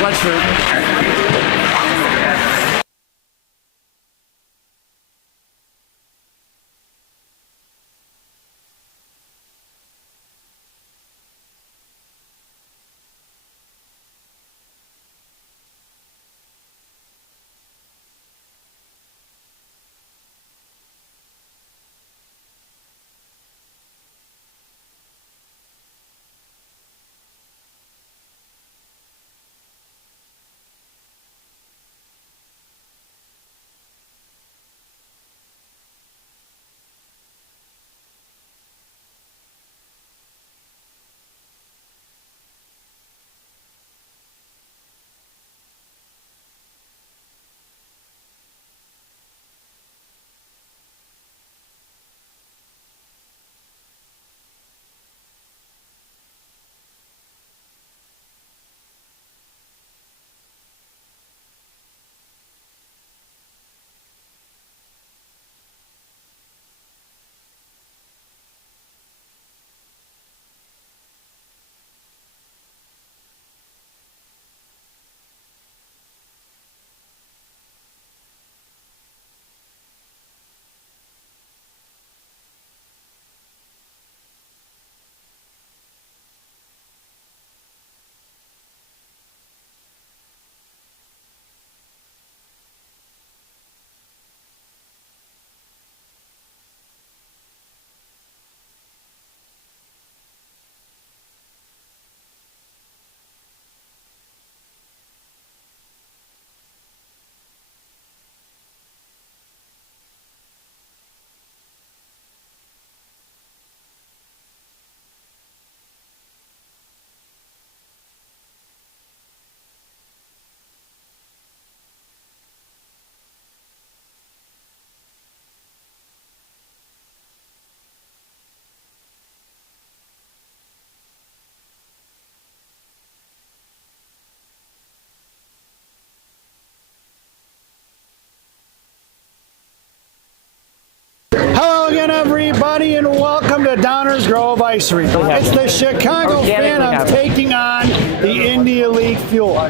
sweatshirt. Hello again, everybody, and welcome to Downers Grove Ice Rink. It's the Chicago Phantoms taking on the Indy Elite Fuel.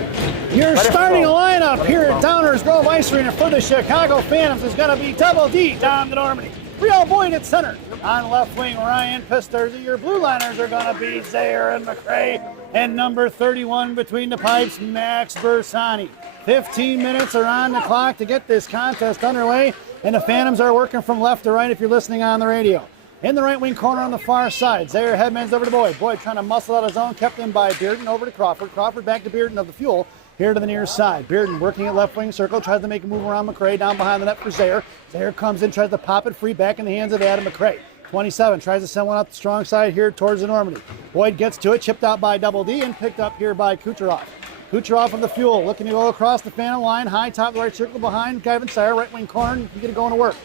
Your starting lineup here at Downers Grove Ice Rink for the Chicago Phantoms is going to be Double D, Dom DeNormandie. Real Boyd at center. On left wing, Ryan Pisterzi. Your blue liners are going to be Zaire and McRae. And number 31 between the pipes, Max Bersani. 15 minutes are on the clock to get this contest underway. And the Phantoms are working from left to right if you're listening on the radio. In the right wing corner on the far side, Zaire headmans over to Boyd. Boyd trying to muscle out his zone, kept in by Bearden over to Crawford. Crawford back to Bearden of the Fuel. Here to the near side. Bearden working at left wing circle, tries to make a move around McRae, down behind the net for Zaire. Zaire comes in, tries to pop it free back in the hands of Adam McRae. 27 tries to send one up the strong side here towards the Normandy. Boyd gets to it, chipped out by Double D and picked up here by Kucherov. Kucherov of the Fuel looking to go across the Phantom line, high top right circle behind Gavin Sire, right wing corner, you can get it going to work.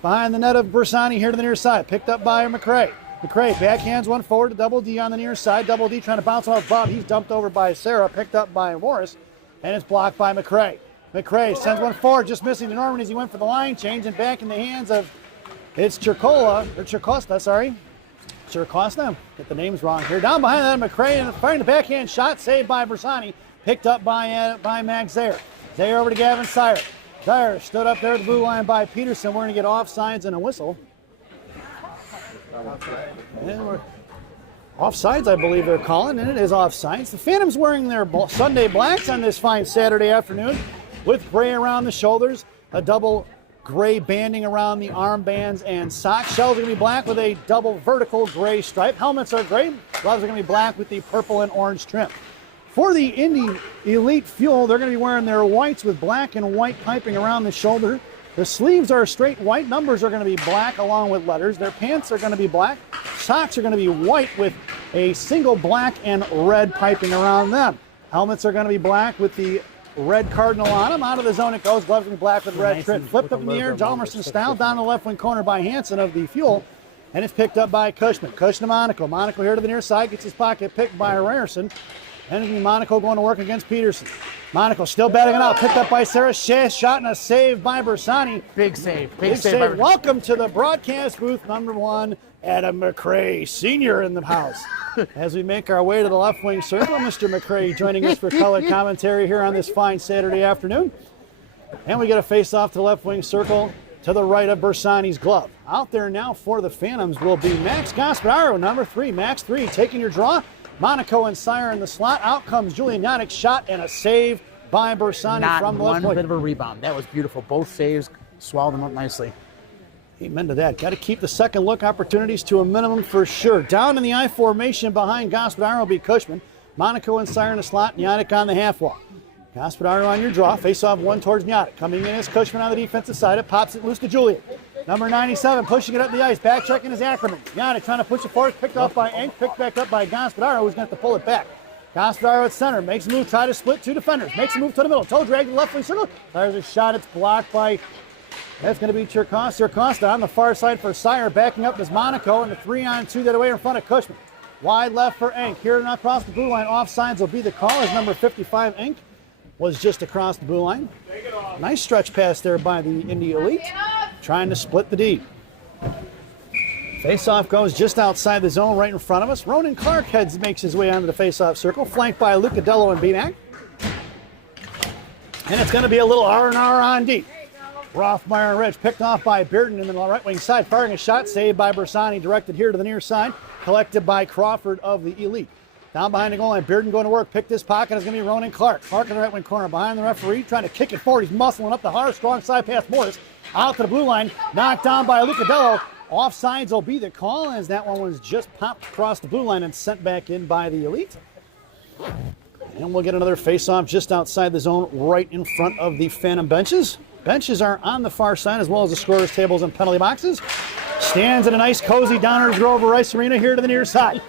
Behind the net of Bersani here to the near side, picked up by McRae. McRae backhands one forward to Double D on the near side. Double D trying to bounce off Bob. He's dumped over by Sarah, picked up by Morris, and it's blocked by McRae. McRae sends one forward, just missing the Norman as he went for the line change, and back in the hands of, it's Chircosta, sorry. Chircosta, get the names wrong here. Down behind that, McRae, and firing the backhand shot, saved by Bersani, picked up by Max Zaire. Zaire over to Gavin Sire. Sire stood up there at the blue line by Peterson. We're going to get offsides and a whistle. And we're offsides, I believe they're calling, and it is offsides. The Phantoms wearing their Sunday blacks on this fine Saturday afternoon with gray around the shoulders, a double gray banding around the armbands and socks. Shells are going to be black with a double vertical gray stripe. Helmets are gray. Gloves are going to be black with the purple and orange trim. For the Indy Elite Fuel, they're going to be wearing their whites with black and white piping around the shoulder. The sleeves are straight white. Numbers are going to be black along with letters. Their pants are going to be black. Socks are going to be white with a single black and red piping around them. Helmets are going to be black with the red cardinal on them. Out of the zone it goes. Gloves are going to be black with red trim. Flipped up in the air. Jalmerson style down the left wing corner by Hansen of the Fuel. And it's picked up by Cushman. Cushman to Monaco. Monaco here to the near side. Gets his pocket picked by Ryerson. And Monaco going to work against Peterson. Monaco still batting it out. Picked up by Sarah Shea. Shot and a save by Bersani. Big save. Big save. Welcome to the broadcast booth number one. Adam McRae, Sr. in the house. As we make our way to the left wing circle, Mr. McRae joining us for color commentary here on this fine Saturday afternoon. And we get a face-off to the left wing circle to the right of Bersani's glove. Out there now for the Phantoms will be Max Gaspararo, number 3. Max 3 taking your draw. Monaco and Sire in the slot. Out comes Julian Janik's shot and a save by Bersani from the left Not point. one bit of a rebound. That was beautiful. Both saves swallowed them up nicely. Amen to that. Got to keep the second look opportunities to a minimum for sure. Down in the I formation behind Gaspararo will be Cushman. Monaco and Sire in the slot. Janik on the half wall. Gaspararo on your draw. Face off one towards Janik. Coming in is Cushman on the defensive side. It pops it loose to Julian. Number 97 pushing it up the ice. Back checking is Ackerman. Janik trying to push it forward. Picked off by Enk. Picked back up by Gaspararo, who's going to have to pull it back. Gaspararo at center. Makes a move. Try to split 2 defenders. Makes a move to the middle. Toe drag to the left wing circle. Fires a shot. It's blocked by... That's going to be Circosta on the far side for Sire. Backing up is Monaco, and the 3-on-2 that away in front of Cushman. Wide left for Enk. Here and across the blue line. Offsides will be the call as number 55, Enk, was just across the blue line. Nice stretch pass there by the Indy Elite. Trying to split the D. Face-off goes just outside the zone right in front of us. Ronan Clark makes his way onto the face-off circle, flanked by Lucadello and BMAC. And it's going to be a little R&R on D. Rothmeyer and Rich picked off by Bearden in the right wing side, firing a shot, saved by Bersani, directed here to the near side, collected by Crawford of the Elite. Down behind the goal line, Bearden going to work, picked his pocket, is going to be Ronan Clark. Clark in the right wing corner, behind the referee, trying to kick it forward. He's muscling up the hard, strong side pass Morris. Out to the blue line, knocked down by Lucadello. Offsides will be the call, as that one was just popped across the blue line and sent back in by the Elite. And we'll get another face-off just outside the zone, right in front of the Phantom benches. Benches are on the far side, as well as the scorers' tables and penalty boxes. Stands in a nice, cozy Downers Grove Ice Arena here to the near side.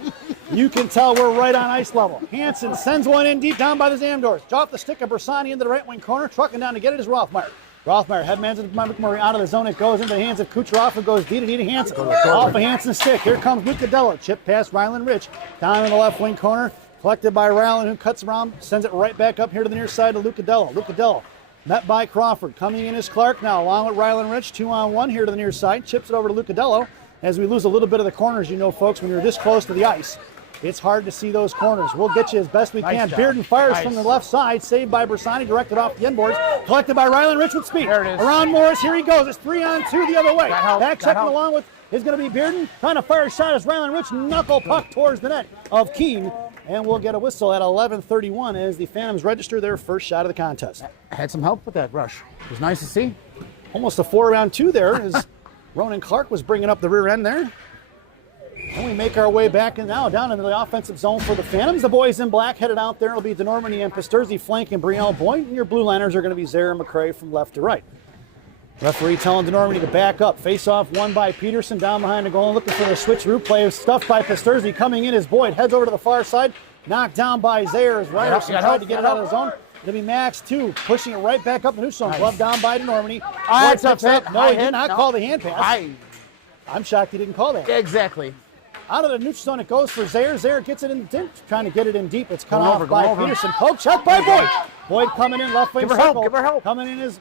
You can tell we're right on ice level. Hansen sends one in deep down by the Zamdors. Drop the stick of Bersani into the right wing corner. Trucking down to get it is Rothmeyer. Rothmeyer headmans it to McMurray out of the zone. It goes into the hands of Kucherov, and goes D to Hansen. Off of Hansen's stick. Here comes Lucadello. Chip past Ryland Rich. Down in the left wing corner. Collected by Ryland, who cuts around, sends it right back up here to the near side to Lucadello. Lucadello met by Crawford. Coming in is Clark now, along with Ryland Rich. 2-on-1 here to the near side. Chips it over to Lucadello. As we lose a little bit of the corners, you know, folks, when you're this close to the ice, it's hard to see those corners. We'll get you as best we can. Bearden fires from the left side, saved by Bersani, directed off the end boards, collected by Ryland Rich with speed. There it is. Around Morris, here he goes. It's 3-on-2 the other way. Back checking helped. along with is going to be Bearden, trying to fire a shot as Ryland Rich knuckle puck towards the net of Keene. And we'll get a whistle at 11:31 as the Phantoms register their first shot of the contest. Had some help with that rush. It was nice to see. Almost a 4-on-2 there as Ronan Clark was bringing up the rear end there. And we make our way back and now down into the offensive zone for the Phantoms. The boys in black headed out there. It'll be DeNormany and Pasterzi flanking Brielle Boyd. And your blue liners are going to be Zara McRae from left to right. Referee telling DeNormany to back up. Face-off won by Peterson down behind the goal. Looking for the switcheroo play. Stuffed by Pasterzi. Coming in is Boyd. Heads over to the far side. Knocked down by Zaire as Ryerson tried to get it out of the zone. It'll be Max 2 pushing it right back up the neutral zone. Glove down by DeNormany. That's upset. No, he did not call the hand pass. I'm shocked he didn't call that. Exactly. Out of the neutral zone it goes for Zaire. Zaire gets it in deep, trying to get it in deep. It's cut off by Peterson. Poke shot by Boyd. Boyd coming in left wing circle. Give her help. Coming in is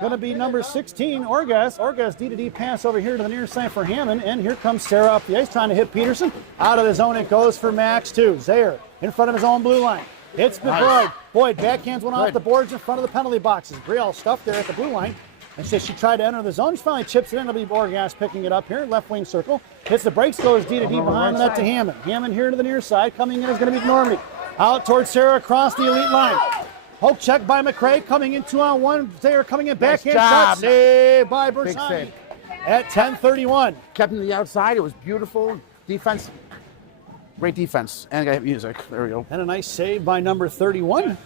going to be number 16, Orgas. Orgas D-to-D pass over here to the near side for Hammond. And here comes Sarah up the ice trying to hit Peterson. Out of the zone it goes for Max 2. Zaire in front of his own blue line. It's McBride. Boyd backhands one off the boards in front of the penalty boxes. Brielle stuffed there at the blue line. And so she tried to enter the zone. She finally chips it in. It'll be Orgas picking it up here. Left wing circle. Hits the brakes, goes D-to-D behind the net to Hammond. Hammond here to the near side. Coming in is going to be Normandy. Out towards Sarah across the Elite line. Poke check by McRae, coming in 2-on-1. Zaire coming in, backhand shot, saved by Bersani at 10:31. Kept him to the outside. It was beautiful defense. Great defense. And I got music. There we go. And a nice save by number 31.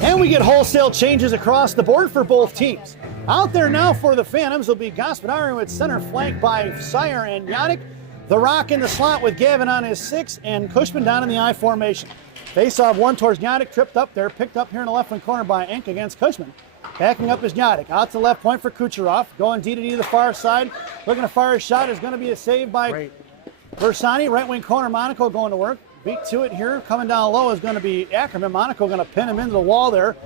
And we get wholesale changes across the board for both teams. Out there now for the Phantoms will be Gaspararo at center, flanked by Sire and Janik. The Rock in the slot with Gavin on his 6, and Cushman down in the I formation. Face-off one towards Janik, tripped up there, picked up here in the left wing corner by Enk against Cushman. Backing up is Janik. Out to left point for Kucherov. Going D-to-D to the far side. Looking to fire a shot. Is going to be a save by Bersani. Right wing corner, Monaco going to work. Beat to it here. Coming down low is going to be Ackerman. Monaco going to pin him into the wall there.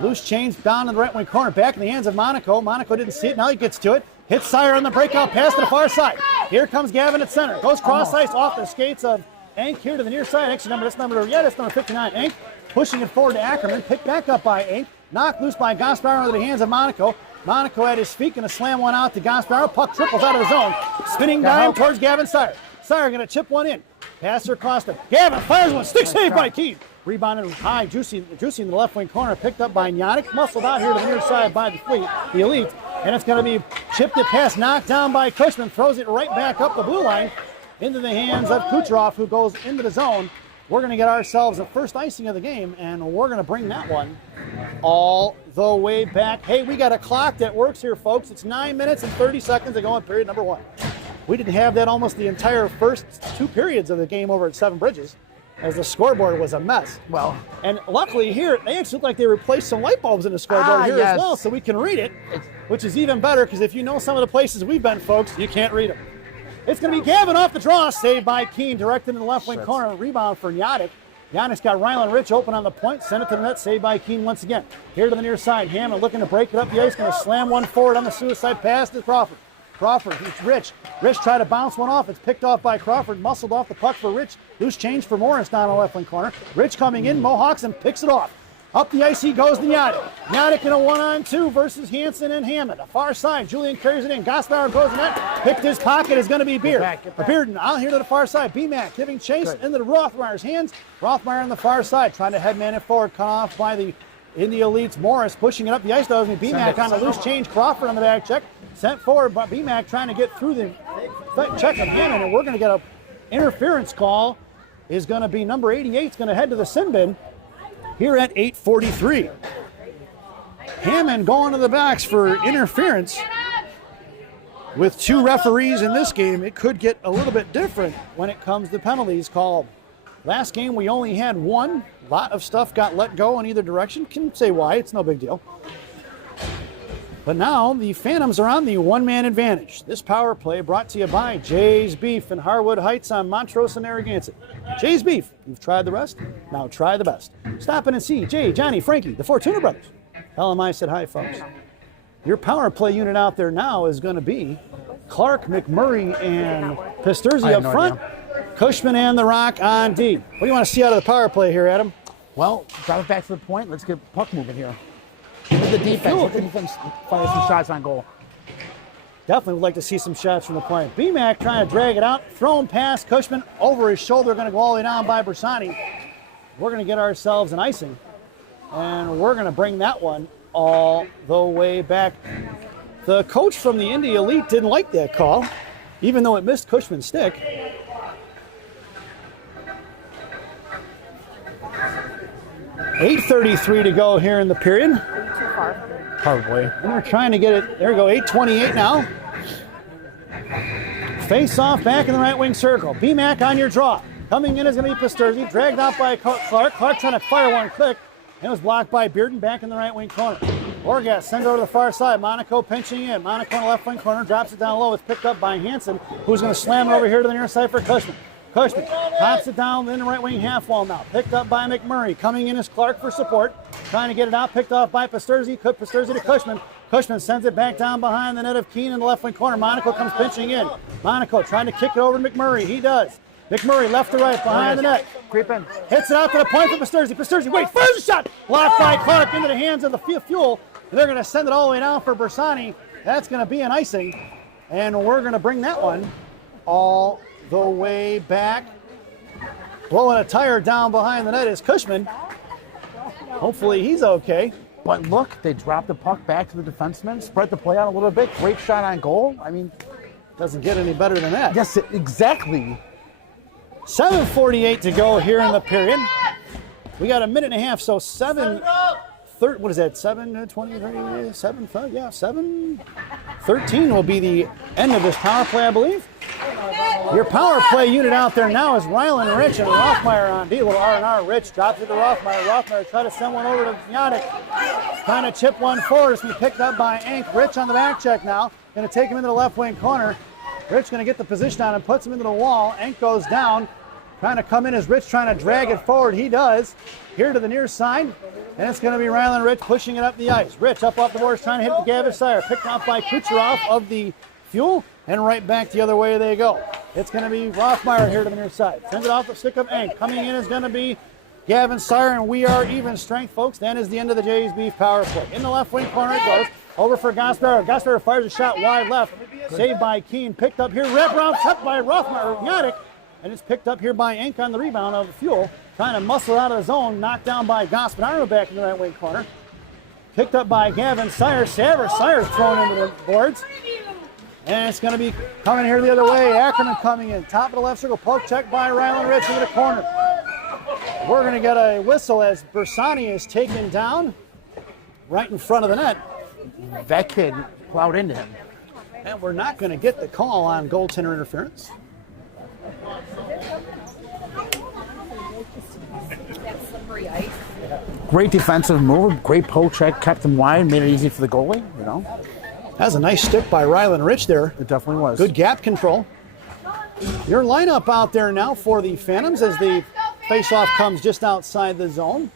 Loose chains down in the right wing corner. Back in the hands of Monaco. Monaco didn't see it. Now he gets to it. Hits Sire on the breakout pass to the far side. Here comes Gavin at center. Goes cross ice off the skates of Ank here to the near side. Actually, that's number 59. Ank pushing it forward to Ackerman. Picked back up by Ank. Knocked loose by Gossbauer into the hands of Monaco. Monaco at his feet, going to slam one out to Gossbauer. Puck triples out of the zone. Spinning dime towards Gavin Sire. Sire going to chip one in. Passer Costa. Gavin fires one. Stick save by Keene. Rebounded high. Juicy in the left wing corner. Picked up by Yannick. Muscled out here to the near side by the Elite. And it's going to be chipped it past, knocked down by Cushman. Throws it right back up the blue line into the hands of Kucherov, who goes into the zone. We're going to get ourselves the first icing of the game, and we're going to bring that one all the way back. Hey, we got a clock that works here, folks. It's 9 minutes and 30 seconds to go in period number 1. We didn't have that almost the entire first 2 periods of the game over at Seven Bridges, as the scoreboard was a mess. Well, and luckily here, they actually look like they replaced some light bulbs in the scoreboard here as well, so we can read it, which is even better, because if you know some of the places we've been, folks, you can't read them. It's going to be Gavin off the draw, saved by Keene, directed in the left wing corner, rebound for Yannick. Yannick's got Rylan Rich open on the point, sent it to the net, saved by Keene once again. Here to the near side, Hammond looking to break it up the ice, going to slam one forward on the suicide pass to Crawford. Crawford, it's Rich. Rich tried to bounce one off. It's picked off by Crawford, muscled off the puck for Rich. Loose change for Morris down the left wing corner. Rich coming in, Mohawks, and picks it off. Up the ice he goes to Yannick. Yannick in a 1-on-2 versus Hansen and Hammond. The far side, Julian carries it in. Gossbauer goes in net. Picked his pocket is going to be Beard. Bearden out here to the far side. BMAC giving chase into the Rothmeier's hands. Rothmeier on the far side trying to headman it forward. Cut off by the Indy Elites. Morris pushing it up the ice. Though BMAC on the loose change. Crawford on the back check. Sent forward, but BMAC trying to get through the check of Hammond. And we're going to get a interference call. Is going to be number 88. Is going to head to the sin bin here at 8:43. Hammond going to the box for interference. With 2 referees in this game, it could get a little bit different when it comes to penalties called. Last game we only had 1. A lot of stuff got let go in either direction. Can say why, it's no big deal. But now the Phantoms are on the 1-man advantage. This power play brought to you by Jay's Beef in Harwood Heights on Montrose and Narragansett. Jay's Beef, you've tried the rest, now try the best. Stop in and see Jay, Johnny, Frankie, the Fortuna brothers. Tell them I said hi, folks. Your power play unit out there now is going to be Clark, McMurray, and Pisturzi up front. Cushman and the Rock on D. What do you want to see out of the power play here, Adam? Well, drive it back to the point. Let's get puck moving here. With the defense, let the defense fire some shots on goal. Definitely would like to see some shots from the point. BMAC trying to drag it out, thrown past Cushman over his shoulder, going to go all the way down by Bersani. We're going to get ourselves an icing, and we're going to bring that one all the way back. The coach from the Indy Elite didn't like that call, even though it missed Cushman's stick. .8:33 to go here in the period. Too far. Probably. And they're trying to get it. There we go, 8:28 now. Face off back in the right wing circle. BMAC on your draw. Coming in is going to be Pisturzi. Dragged out by Clark. Clark trying to fire one quick. And it was blocked by Bearden back in the right wing corner. Orgas sends it over to the far side. Monaco pinching in. Monaco in the left wing corner. Drops it down low. It's picked up by Hansen, who's going to slam it over here to the near side for Cushman. Cushman pops it down in the right wing half wall now. Picked up by McMurray. Coming in is Clark for support. Trying to get it out. Picked off by Pisturzi. Pisturzi to Cushman. Cushman sends it back down behind the net of Keene in the left wing corner. Monaco comes pinching in. Monaco trying to kick it over to McMurray. He does. McMurray left to right behind the net. Creep in. Hits it out to the point for Pisturzi. Pisturzi, wait, fires a shot. Blocked by Clark into the hands of the Fuel. And they're going to send it all the way down for Bersani. That's going to be an icing. And we're going to bring that one all the way back. Blowing a tire down behind the net is Cushman. Hopefully he's okay. But look, they dropped the puck back to the defenseman, spread the play out a little bit. Great shot on goal. I mean, doesn't get any better than that. Yes, exactly. 7:48 to go here in the period. We got a minute and a half, so 7:13 will be the end of this power play, I believe. Your power play unit out there now is Rylan Rich and Rothmeier on D. Little R&R. Rich drops it to Rothmeier. Rothmeier try to send one over to Yannick. Trying to chip one forward. It's going to be picked up by Ank. Rich on the back check now. Going to take him into the left wing corner. Rich going to get the position on and puts him into the wall. Ank goes down. Trying to come in as Rich trying to drag it forward. He does. Here to the near side. And it's going to be Ryland Rich pushing it up the ice. Rich up off the boards trying to hit it to Gavin Sire. Picked off by Kucherov of the Fuel. And right back the other way they go. It's going to be Rothmeyer here to the near side. Sends it off the stick of Ank. Coming in is going to be Gavin Sire, and we are even strength, folks. That is the end of the Jays Beef power play. In the left wing corner it goes. Over for Gosper. Gosper fires a shot wide left. Saved by Keene. Picked up here. Wrap around cut by Rothmeyer. Yannick. And it's picked up here by Ank on the rebound of the Fuel. Trying to muscle out of the zone. Knocked down by Gaspanaro back in the right wing corner. Picked up by Gavin Sire. Sire's thrown into the boards. And it's going to be coming here the other way. Ackerman coming in. Top of the left circle. Poke check by Ryland Rich into the corner. We're going to get a whistle as Bersani is taken down right in front of the net. That kid plowed into him. And we're not going to get the call on goaltender interference. Great defensive move, great poke check, kept him wide, made it easy for the goalie, you know. That was a nice stick by Ryland Rich there. It definitely was. Good gap control. Your lineup out there now for the Phantoms as the faceoff comes just outside the zone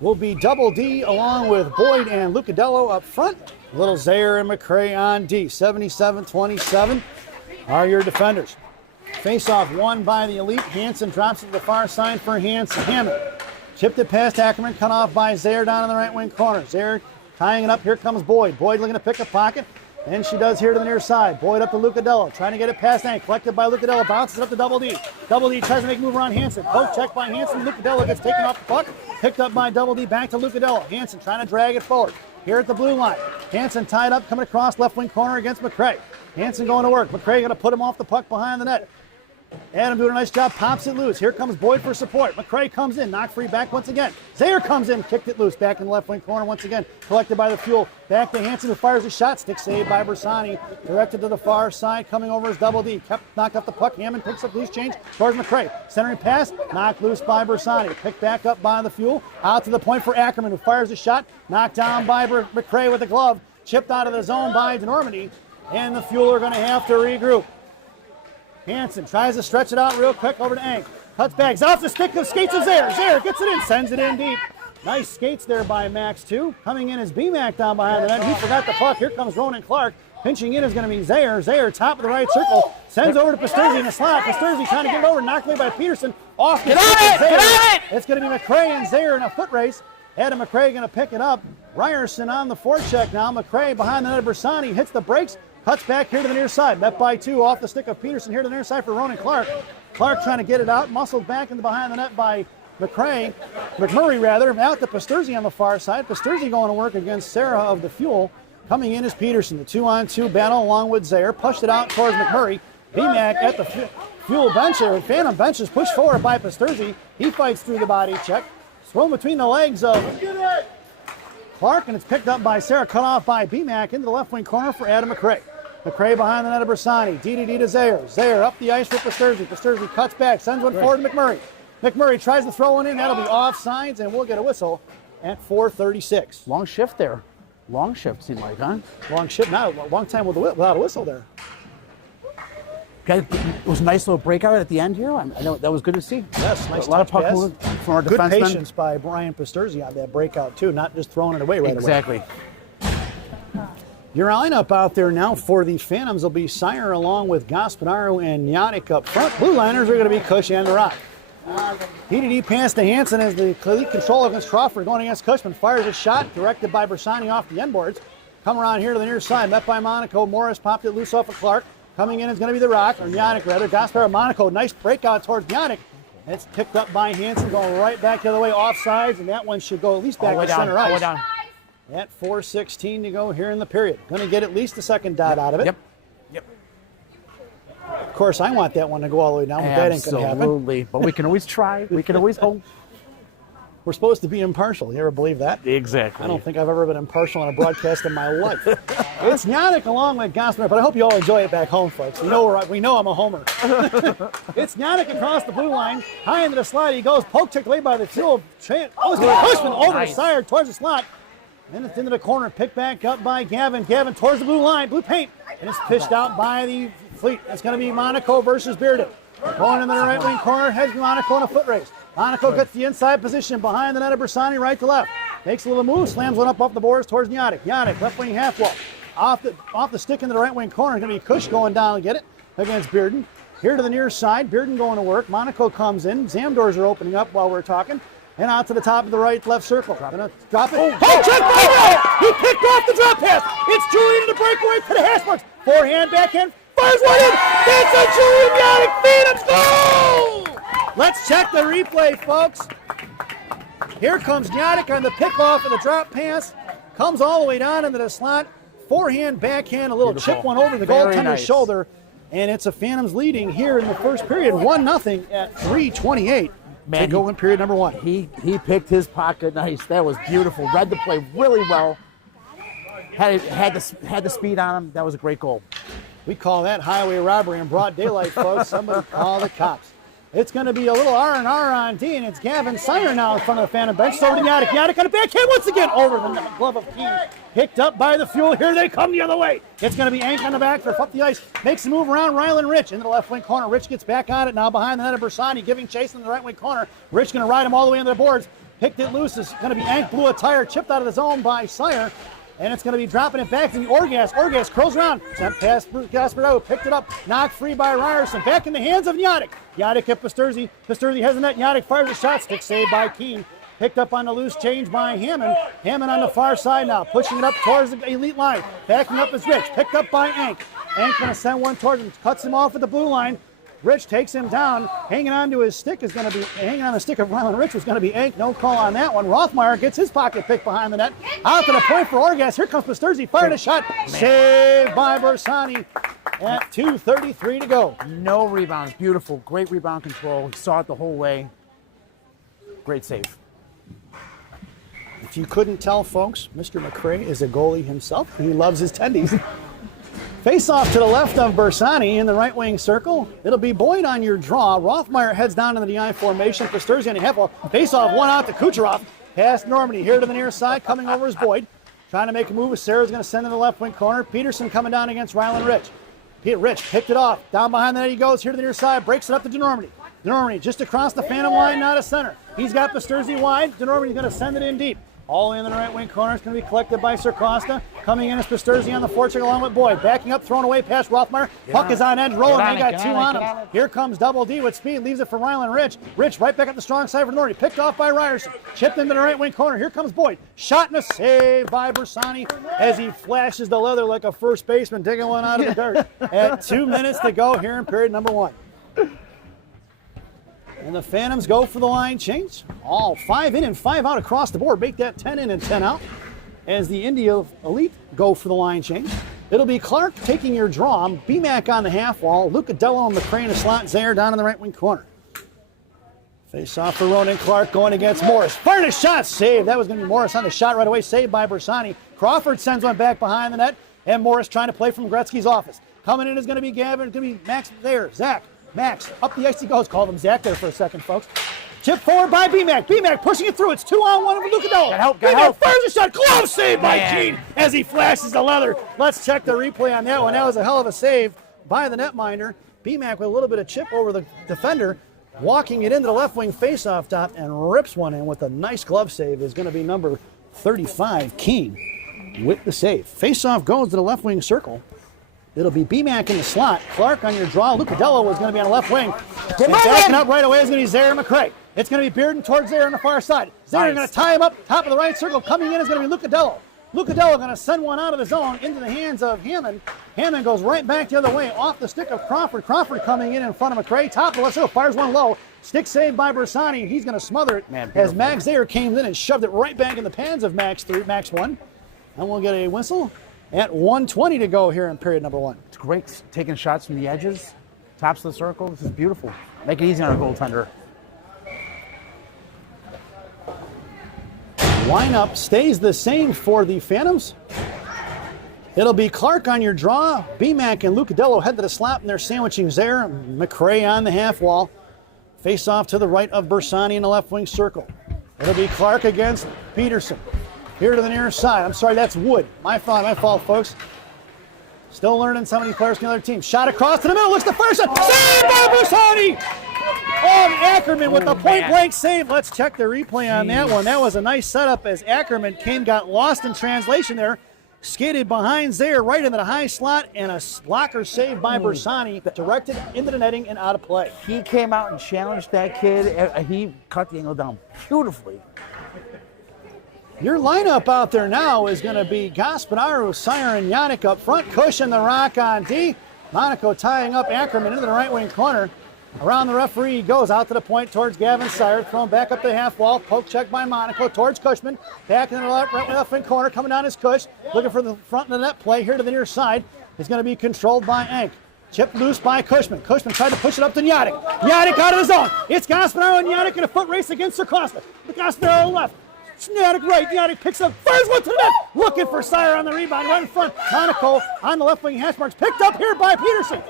will be Double D along with Boyd and Lucadello up front. Little Zaire and McCray on D. 77-27 are your defenders. Faceoff won by the Elite. Hansen drops it to the far side for Hammond. Chipped it past Ackerman, cut off by Zaire down in the right wing corner. Zaire tying it up. Here comes Boyd. Boyd looking to pick a pocket. And she does here to the near side. Boyd up to Lucadello. Trying to get it past Ank. Collected by Lucadello. Bounces it up to Double D. Double D tries to make a move around Hansen. Poke check by Hansen. Lucadello gets taken off the puck. Picked up by Double D. Back to Lucadello. Hansen trying to drag it forward. Here at the blue line. Hansen tied up, coming across left wing corner against McCray. Hansen going to work. McCray going to put him off the puck behind the net. Adam doing a nice job, pops it loose. Here comes Boyd for support. McCray comes in, knocked free back once again. Zaire comes in, kicked it loose, back in the left wing corner once again. Collected by the Fuel. Back to Hansen, who fires a shot. Stick saved by Bersani. Directed to the far side, coming over is Double D. Knocked up the puck. Hammond picks up loose change towards McCray. Centering pass, knocked loose by Bersani. Picked back up by the Fuel. Out to the point for Ackerman, who fires a shot. Knocked down by McCray with the glove. Chipped out of the zone by DeNormandy. And the Fuel are going to have to regroup. Hansen tries to stretch it out real quick over to Ank. Cuts back, off the stick of skates of Zaire. Zaire gets it in, sends it in deep. Nice skates there by Max, too. Coming in is B-Mac down behind the net. He forgot the puck. Here comes Ronan Clark. Pinching in is going to be Zaire. Zaire, top of the right circle. Sends over to Pasturzi in the slot. Pasturzi trying to get it over. Knocked away by Peterson. Off the stick of Zaire. It's going to be McCray and Zaire in a foot race. Adam McCray going to pick it up. Ryerson on the forecheck now. McCray behind the net of Bersani. Hits the brakes. Cuts back here to the near side. Met by two off the stick of Peterson here to the near side for Ronan Clark. Clark trying to get it out. Muscled back in the behind the net by McMurray rather. Out to Pasturzi on the far side. Pasturzi going to work against Sarah of the Fuel. Coming in is Peterson. The 2-on-2 battle along with Zaire. Pushed it out towards McMurray. BMAC at the Fuel bench or Phantom bench is pushed forward by Pasturzi. He fights through the body check. Thrown between the legs of Clark, and it's picked up by Sarah. Cut off by BMAC into the left wing corner for Adam McCray. McCray behind the net of Bersani. DDD to Zaire. Zaire up the ice with Pasturzi. Pasturzi cuts back, sends one forward to McMurray. McMurray tries to throw one in. That'll be offsides, and we'll get a whistle at 4:36. Long shift there. Long shift seemed like, huh? Long shift. Not a long time without a whistle there. It was a nice little breakout at the end here. I know that was good to see. Yes, nice. A lot of puck movement from our good defensemen. patience by Brian Pasturzi on that breakout too, not just throwing it away right away. Exactly. Your lineup out there now for the Phantoms will be Sire along with Gaspanaro and Yannick up front. Blue liners are going to be Cush and the Rock. DDD pass to Hansen as the elite control against Crawford going against Cushman. Fires a shot directed by Bersani off the end boards. Come around here to the near side, met by Monaco. Morris popped it loose off of Clark. Coming in is going to be the Rock, or Yannick rather. Gaspanaro, Monaco, nice breakout towards Yannick. It's picked up by Hansen, going right back the other way, offsides, and that one should go at least back to center ice. At 4:16 to go here in the period. Going to get at least a second dot out of it. Yep. Of course, I want that one to go all the way down, but that ain't going to happen. Absolutely. But we can always try. We can always hope. We're supposed to be impartial. You ever believe that? Exactly. I don't think I've ever been impartial on a broadcast in my life. It's Yannick along with Gaspanaro, but I hope you all enjoy it back home, folks. We know I'm a homer. It's Yannick across the blue line. High into the slot he goes. Poke checked away by the Fuel. Cushman over the side towards the slot. Then it's into the corner, picked back up by Gavin. Gavin towards the blue line, blue paint, and it's pitched out by the Fleet. It's going to be Monaco versus Bearden. Going in the right wing corner, heads Monaco in a foot race. Monaco gets the inside position behind the net of Bersani, right to left. makes a little move, slams one up off the boards towards Niatic. Niatic, left wing half wall. Off the stick into the right wing corner. Going to be Kush going down to get it against Bearden. Here to the near side, Bearden going to work. Monaco comes in. Zamdoors are opening up while we're talking. And out to the top of the right left circle. Gonna drop it. Oh, check by He picked off the drop pass. It's Julian in the breakaway to the hash marks. Forehand, backhand, fires one in. That's a Julian Niatic Phoenix goal! Let's check the replay, folks. Here comes Niatic on the pickoff of the drop pass. Comes all the way down into the slot. Forehand, backhand, a little chip one over the goaltender's shoulder. And it's a Phantoms leading here in the first period, 1-0 at 3:28. Man, to go in period number 1. He picked his pocket nice. That was beautiful. Read the play really well. Had the speed on him. That was a great goal. We call that highway robbery in broad daylight, folks. Somebody call the cops. It's going to be a little R&R on D, and it's Gavin Sire now in front of the Phantom bench. So to Niatic. Niatic on the backhand once again over the glove of Keen. Picked up by the Fuel. Here they come the other way. It's going to be Ank on the back for up the ice. Makes a move around Rylan Rich into the left wing corner. Rich gets back on it now behind the net of Bersani, giving chase in the right wing corner. Rich going to ride him all the way into the boards. Picked it loose. It's going to be Ank, blew a tire, chipped out of the zone by Sire. And it's going to be dropping it back to the Orgas. Orgas curls around. Sent past Gaspardo. Picked it up. Knocked free by Ryerson. Back in the hands of Niatic. Niatic at Pasturzi. Pasturzi has the net. Niatic fires a shot. Stick saved by Keen. Picked up on the loose change by Hammond. Hammond on the far side now. Pushing it up towards the elite line. Backing up is Rich. Picked up by Ank. Ank going to send one towards him. Cuts him off at the blue line. Rich takes him down. Hanging on to his stick is going to be, hanging on the stick of Rylan Rich was going to be Ank. No call on that one. Rothmeyer gets his pocket pick behind the net. Out to the point for Orgas. Here comes Pasturzi. Fired a shot. Saved by Bersani at 2:33 to go. No rebounds. Beautiful. Great rebound control. He saw it the whole way. Great save. If you couldn't tell, folks, Mr. McCray is a goalie himself. He loves his tendies. Face off to the left of Bersani in the right wing circle. It'll be Boyd on your draw. Rothmeyer heads down into the I formation. Pasturzi on the half wall. Face off, one out to Kucherov. Past Normandy here to the near side. Coming over is Boyd. Trying to make a move. Sarah's going to send in the left wing corner. Peterson coming down against Rylan Rich. Rich picked it off. Down behind the net he goes. Here to the near side. Breaks it up to DeNormandy. DeNormandy just across the Phantom line, now to center. He's got Pasturzi wide. DeNormandy's going to send it in deep. All the way in the right wing corner. It's going to be collected by Sir Costa. Coming in is Pasturzi on the forecheck along with Boyd. Backing up, thrown away past Rothmeyer. Puck is on edge, rolling. They got two on him. Here comes Double D with speed. Leaves it for Rylan Rich. Rich right back up the strong side for Norty. Picked off by Ryerson. Chipped into the right wing corner. Here comes Boyd. Shot and a save by Bersani as he flashes the leather like a first baseman digging one out of the dirt. At 2 minutes to go here in period number 1. And the Phantoms go for the line change. All 5 in and 5 out across the board. Make that 10 in and 10 out. As the Indy Elite go for the line change. It'll be Clark taking your draw. BMAC on the half wall. Lucadello and McCray in the slot. Zaire down in the right wing corner. Face off for Ronan Clark going against Morris. Fired a shot. Saved. That was going to be Morris on the shot right away. Saved by Bersani. Crawford sends one back behind the net. And Morris trying to play from Gretzky's office. Coming in is going to be Gavin. It's going to be Max there. Zach. Max, up the ice he goes. Called him Zach there for a second, folks. Chip forward by BMAC. BMAC pushing it through. It's 2-on-1 with Lucadello. BMAC fires a shot. Glove save by Keene as he flashes the leather. Let's check the replay on that one. That was a hell of a save by the netminder. BMAC with a little bit of chip over the defender. Walking it into the left wing faceoff top and rips one in with a nice glove save is going to be number 35, Keene, with the save. Faceoff goes to the left wing circle. It'll be BMAC in the slot. Clark on your draw. Lucadello was going to be on the left wing. And backing up right away is going to be Zaire McCray. It's going to be Bearden towards Zaire on the far side. Zaire going to tie him up, top of the right circle. Coming in is going to be Lucadello. Lucadello going to send one out of the zone into the hands of Hammond. Hammond goes right back the other way off the stick of Crawford. Crawford coming in front of McCray. Top of the left circle, fires one low. Stick saved by Bersani. He's going to smother it as Max Zaire came in and shoved it right back in the pans of Max 1. And we'll get a whistle at 1:20 to go here in period number 1. It's great taking shots from the edges, tops of the circle. This is beautiful. Make it easy on a goaltender. Lineup stays the same for the Phantoms. It'll be Clark on your draw. BMAC and Lucadello head to the slot, and they're sandwiching Zaire. McCray on the half wall. Face off to the right of Bersani in the left wing circle. It'll be Clark against Peterson. Here to the near side. I'm sorry, that's Wood. My fault, folks. Still learning some of these players from the other team. Shot across to the middle. Looks the first shot. Saved by Bersani! Oh, Ackerman with the man. point-blank save. Let's check the replay on that one. That was a nice setup as Ackerman got lost in translation there. Skated behind Zaire right into the high slot, and a blocker save by Bersani, directed into the netting and out of play. He came out and challenged that kid. He cut the angle down beautifully. Your lineup out there now is going to be Gaspanaro, Sire, and Yannick up front. Cushion the rock on D. Monaco tying up Ackerman into the right wing corner. Around the referee he goes out to the point towards Gavin Sire, thrown back up the half wall, poke check by Monaco towards Cushman, back in the left wing corner, coming down his Cush, looking for the front of the net play here to the near side. Is going to be controlled by Ank. Chipped loose by Cushman. Cushman tried to push it up to Yannick. Yannick out of the zone. It's Gaspanaro and Yannick in a foot race against Sir Costa. Gaspanaro left. Yannick right. Yannick picks up, fires one to the net. Looking for Sire on the rebound right in front. Monaco on the left wing hash marks. Picked up here by Peterson.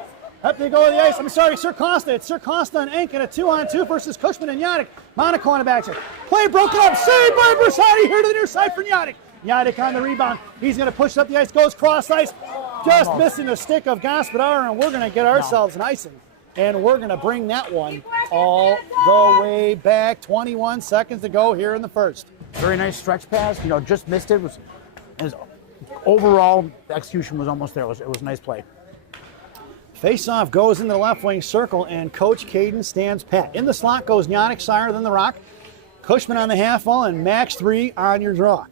Up they go to the ice. I'm sorry, Sir Costa. It's Sir Costa and Ank in a 2-on-2 versus Cushman and Yannick. Monaco on the backside. Play broken up. Saved by Bersani here to the near side for Yannick. Yannick on the rebound. He's going to push it up the ice. Goes cross ice. Just missing the stick of Gaspadar, and we're going to get ourselves an icing. And we're going to bring that one all the way back. 21 seconds to go here in the first. Very nice stretch pass. Just missed it. Overall, the execution was almost there. It was a nice play. Face-off goes into the left wing circle, and Coach Caden stands pat. In the slot goes Yannick, Sire, then the rock. Cushman on the half wall, and Max 3 on your draw.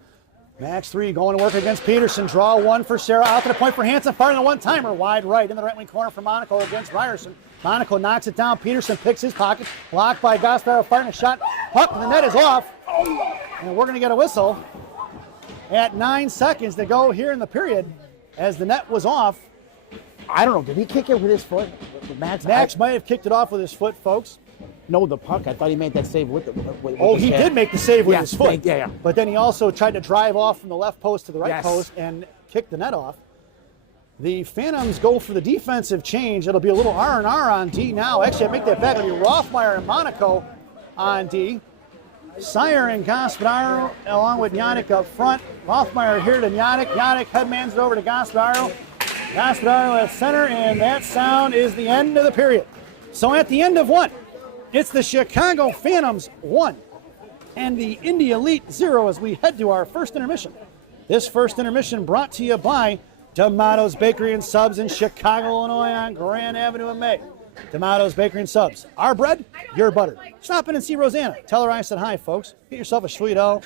Max 3 going to work against Peterson. Draw one for Sarah. Out to the point for Hansen. Firing a one-timer. Wide right in the right wing corner for Monaco against Ryerson. Monaco knocks it down. Peterson picks his pocket. Blocked by Gasparro. Firing a shot. Puck, the net is off. And we're going to get a whistle at 9 seconds to go here in the period as the net was off. I don't know. Did he kick it with his foot? Max might have kicked it off with his foot, folks. No, the puck. I thought he made that save with it. He did make the save with his foot. Yeah. But then he also tried to drive off from the left post to the right post and kick the net off. The Phantoms go for the defensive change. It'll be a little R&R on D now. Actually, I make that back. It'll be Rothmeyer and Monaco on D. Sire and Gaspadaro along with Yannick up front. Rothmeyer here to Yannick. Yannick headmans it over to Gaspadaro. Gaspadaro at center, and that sound is the end of the period. So at the end of one, it's the Chicago Phantoms 1 and the Indy Elite 0 as we head to our first intermission. This first intermission brought to you by D'Amato's Bakery and Subs in Chicago, Illinois on Grand Avenue in May. D'Amato's Bakery and Subs. Our bread, your butter. Stop in and see Rosanna. Tell her I said hi, folks. Get yourself a sweet L,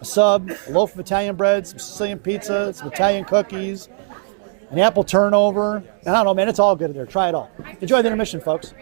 a sub, a loaf of Italian bread, some Sicilian pizza, some Italian cookies, an apple turnover. And I don't know, man, it's all good in there. Try it all. Enjoy the intermission, folks.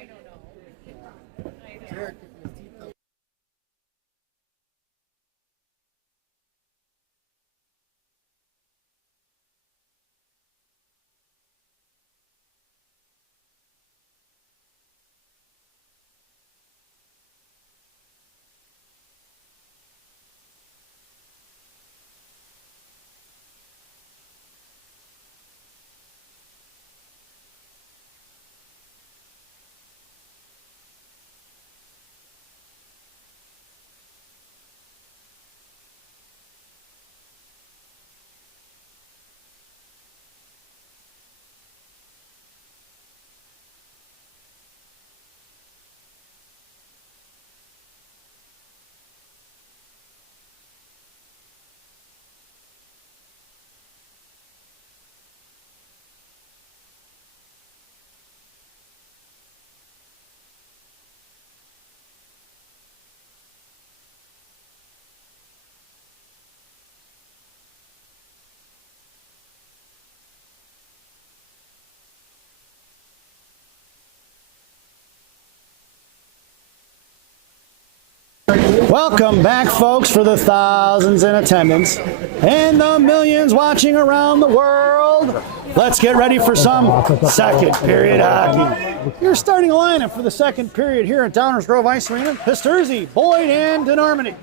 Welcome back, folks, for the thousands in attendance and the millions watching around the world. Let's get ready for some second period hockey. Your starting lineup for the second period here at Downers Grove Ice Arena: Pisturzi, Boyd, and DeNormandy.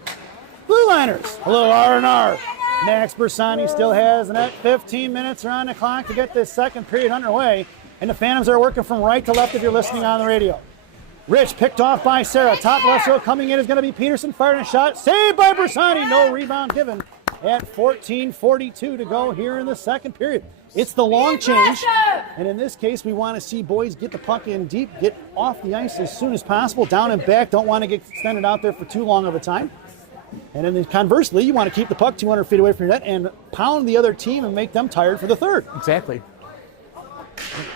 Blue Liners, a little R&R. Max Bersani still has the net. 15 minutes are on the clock to get this second period underway, and the Phantoms are working from right to left if you're listening on the radio. Rich picked off by Sarah. Top left row coming in is going to be Peterson. Fired a shot. Saved by Bersani. No rebound given. at 14:42 to go here in the second period. It's the long change, and in this case, we want to see boys get the puck in deep, get off the ice as soon as possible, down and back. Don't want to get extended out there for too long of a time. And then conversely, you want to keep the puck 200 feet away from your net and pound the other team and make them tired for the third. Exactly.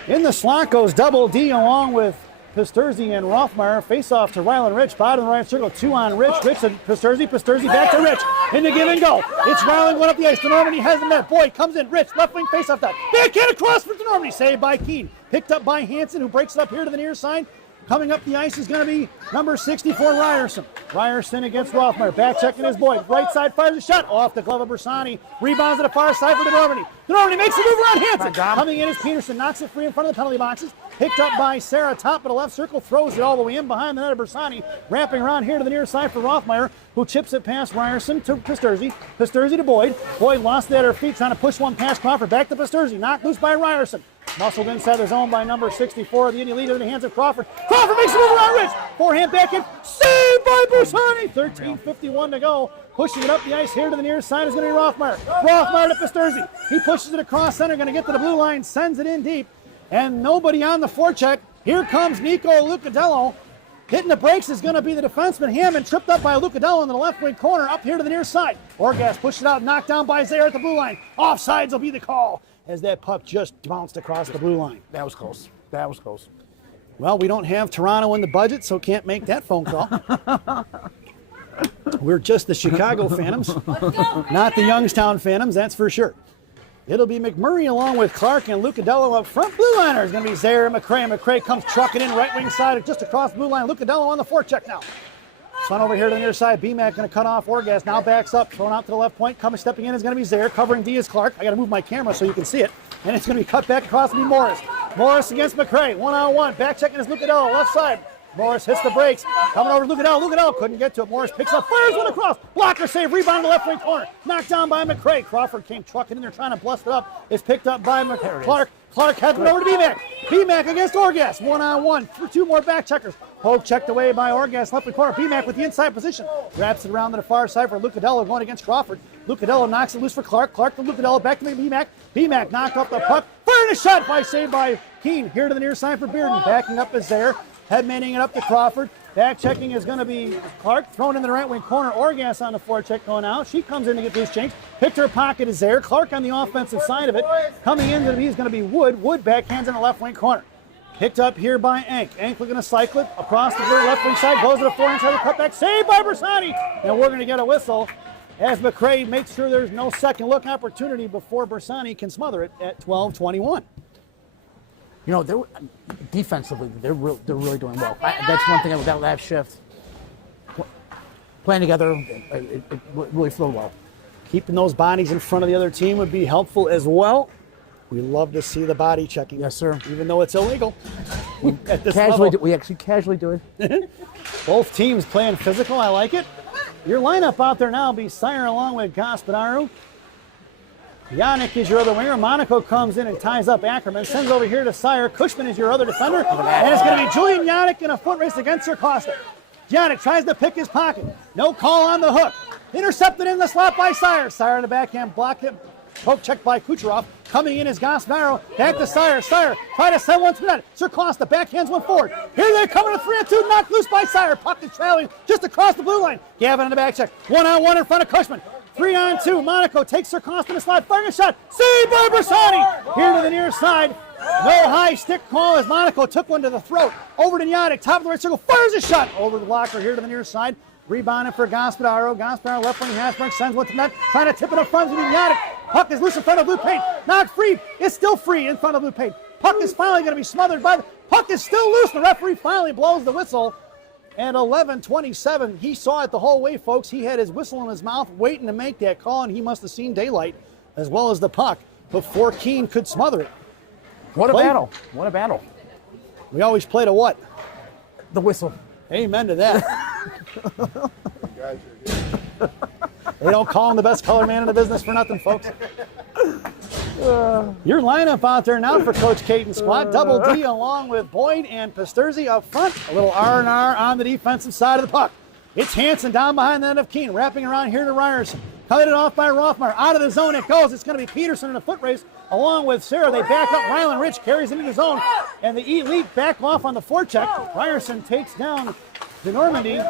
In the slot goes Double D along with Pisturzi and Rothmeyer. Face off to Ryland Rich. Bottom of the right circle. 2 on Rich. Rich and Pisturzi. Pisturzi back to Rich. In the give and go. It's Ryland going up the ice. DeNormand has the net. Boyd comes in. Rich left wing face off that. Backhand across for DeNormand. Saved by Keene. Picked up by Hansen, who breaks it up here to the near side. Coming up the ice is going to be number 64, Ryerson. Ryerson against Rothmeyer. Back checking his Boyd. Right side fires a shot. Off the glove of Bersani. Rebounds to the far side for DeNormand. DeNormand makes a move around Hansen. Coming in is Peterson. Knocks it free in front of the penalty boxes. Picked up by Sarah. Top of the left circle. Throws it all the way in behind the net of Bersani. Wrapping around here to the near side for Rothmeyer, who chips it past Ryerson to Pisturzi. Pisturzi to Boyd. Boyd lost it at her feet. Trying to push one past Crawford. Back to Pisturzi. Knocked loose by Ryerson. Muscled inside the zone by number 64, the Indy leader in the hands of Crawford. Crawford makes a move around Rich. Forehand back in. Saved by Bersani. 13:51 to go. Pushing it up the ice here to the near side is going to be Rothmeyer. Rothmeyer to Pisturzi. He pushes it across center. Going to get to the blue line. Sends it in deep. And nobody on the forecheck. Here comes Nico Lucadello. Hitting the brakes is going to be the defenseman Hammond. Tripped up by Lucadello in the left wing corner. Up here to the near side. Orgas pushed it out. Knocked down by Zaire at the blue line. Offsides will be the call, as that puck just bounced across the blue line. That was close. That was close. Well, we don't have Toronto in the budget, so can't make that phone call. We're just the Chicago Phantoms, not the Youngstown Phantoms, that's for sure. It'll be McMurray along with Clark and Lucadello up front. Blue liner is going to be Zaire and McCray. McCray comes trucking in right wing side just across the blue line. Lucadello on the forecheck now. Sun over here to the near side. BMAC going to cut off Orgas. Now backs up, thrown out to the left point. Stepping in is going to be Zaire. Covering D is Clark. I got to move my camera so you can see it. And it's going to be cut back across to be Morris. Morris against McCray. 1-on-1. Back checking is Lucadello. Left side. Morris hits the brakes. Coming over to Lucadello. Lucadello couldn't get to it. Morris picks up. Fires one across. Blocker save. Rebound in the left wing corner. Knocked down by McCray. Crawford came trucking in there trying to blast it up. It's picked up by Clark. Clark heads it over to BMAC. BMAC against Orgas. 1-on-1 for 2 more back checkers. Poke checked away by Orgas. Left wing corner. BMAC with the inside position. Wraps it around to the far side for Lucadello going against Crawford. Lucadello knocks it loose for Clark. Clark to Lucadello. Back to BMAC. BMAC knocked off the puck. Firing a shot saved by Keene. Here to the near side for Bearden. Backing up is there. Headmanning it up to Crawford. Back checking is going to be Clark. Thrown in the right wing corner. Orgas on the forecheck going out. She comes in to get loose change. Picked her pocket is there. Clark on the offensive side of it. Coming in is going to be Wood. Wood backhands in the left wing corner. Picked up here by Ank. Ank looking to cycle it across the left wing side. Goes to the forehand side. Cut back. Saved by Bersani. And we're going to get a whistle as McCray makes sure there's no second look opportunity before Bersani can smother it at 12:21. You know, defensively, they're really doing well. That's one thing with that last shift. Playing together, it really flowed well. Keeping those bodies in front of the other team would be helpful as well. We love to see the body checking. Yes, sir. Even though it's illegal. At this We actually casually do it. Both teams playing physical. I like it. Your lineup out there now will be Sire along with Gaspadaru. Yannick is your other winger. Monaco comes in and ties up Ackerman. Sends over here to Sire. Cushman is your other defender. And it's going to be Julian Yannick in a foot race against Sircosta. Yannick tries to pick his pocket. No call on the hook. Intercepted in the slot by Sire. Sire in the backhand blocked it. Poke checked by Kucherov. Coming in is Gasparo. Back to Sire. Sire try to send one to the net. Sircosta backhands one forward. Here they're coming to 3-2. Knocked loose by Sire. Puck is traveling just across the blue line. Gavin on the back check. 1-on-1 in front of Cushman. 3-on-2. Monaco takes Sircosta in the slot. Firing a shot. Saved by Bersani. Here to the near side. No high stick call as Monaco took one to the throat. Over to Yannick. Top of the right circle. Fires a shot. Over the blocker here to the near side. Rebounding for Gaspadaro. Gaspadaro left wing Hasbrook sends one to net. Trying to tip it up front to Yannick. Puck is loose in front of blue paint. Not free. It's still free in front of blue paint. Puck is finally going to be smothered by the puck is still loose. The referee finally blows the whistle. And 11:27. He saw it the whole way, folks. He had his whistle in his mouth waiting to make that call, and he must have seen daylight as well as the puck before Keene could smother it. What a battle. What a battle. We always play to what? The whistle. Amen to that. They don't call him the best color man in the business for nothing, folks. Your lineup out there now for Coach Caton's squad. Double D along with Boyd and Pisturzi up front. A little R&R on the defensive side of the puck. It's Hansen down behind the net of Keene, wrapping around here to Ryerson. Cut it off by Rothmeyer. Out of the zone it goes. It's going to be Peterson in a foot race along with Sarah. They back up. Ryland Rich carries into the zone. And the Elite back off on the forecheck. Ryerson takes down the Normandy.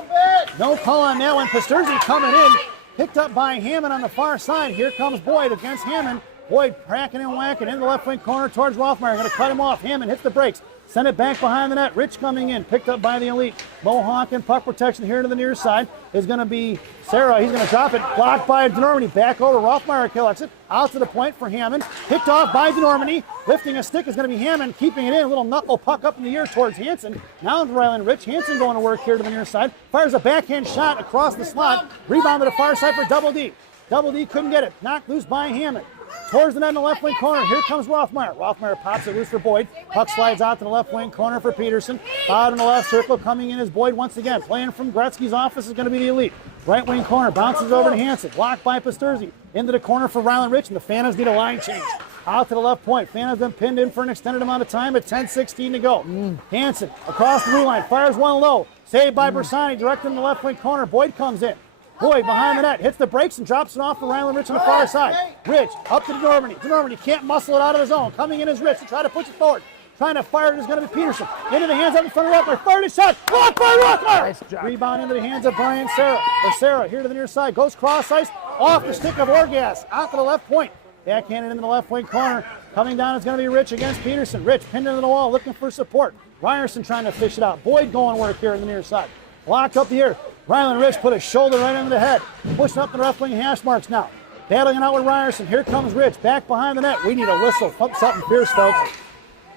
No call on that one. Pasturzi coming in. Picked up by Hammond on the far side. Here comes Boyd against Hammond. Boyd cracking and whacking in the left wing corner towards Rothmeyer. Going to cut him off. Hammond hits the brakes. Send it back behind the net. Rich coming in. Picked up by the Elite. Mohawk and puck protection here to the near side is going to be Sarah. He's going to drop it. Blocked by DeNormany. Back over. Rothmeyer collects it. Out to the point for Hammond. Picked off by DeNormany. Lifting a stick is going to be Hammond. Keeping it in. A little knuckle puck up in the air towards Hansen. Now to Ryland Rich. Hansen going to work here to the near side. Fires a backhand shot across the slot. Rebound to the far side for Double D. Double D couldn't get it. Knocked loose by Hammond. Towards the net in the left wing corner. Here comes Rothmeyer. Rothmeyer pops it loose for Boyd. Puck slides out to the left wing corner for Peterson. Out in the left circle. Coming in is Boyd once again. Playing from Gretzky's office is going to be the Elite. Right wing corner. Bounces over to Hansen. Blocked by Pasturzi. Into the corner for Ryland Rich. And the Phantoms need a line change. Out to the left point. Phantoms been pinned in for an extended amount of time at 10:16 to go. Hansen across the blue line. Fires one low. Saved by Bersani. Direct in the left wing corner. Boyd comes in. Boyd behind the net, hits the brakes and drops it off to Ryland Rich on the far side. Rich up to DeNormany. DeNormany can't muscle it out of the zone. Coming in is Rich to try to push it forward. Trying to fire it is going to be Peterson. Into the hands up in front of Rothmeyer. Fired a shot. Blocked by Rothmeyer. Nice job. Rebound into the hands of Brian Sarah. Or Sarah here to the near side. Goes cross ice. Off the stick of Orgas. Out to the left point. Backhanded into the left wing corner. Coming down is going to be Rich against Peterson. Rich pinned into the wall looking for support. Ryerson trying to fish it out. Boyd going work here in the near side. Blocked up the air. Ryland Rich put a shoulder right into the head. Pushing up the left wing hash marks now. Battling it out with Ryerson. Here comes Rich. Back behind the net. We need a whistle. Something fierce, folks.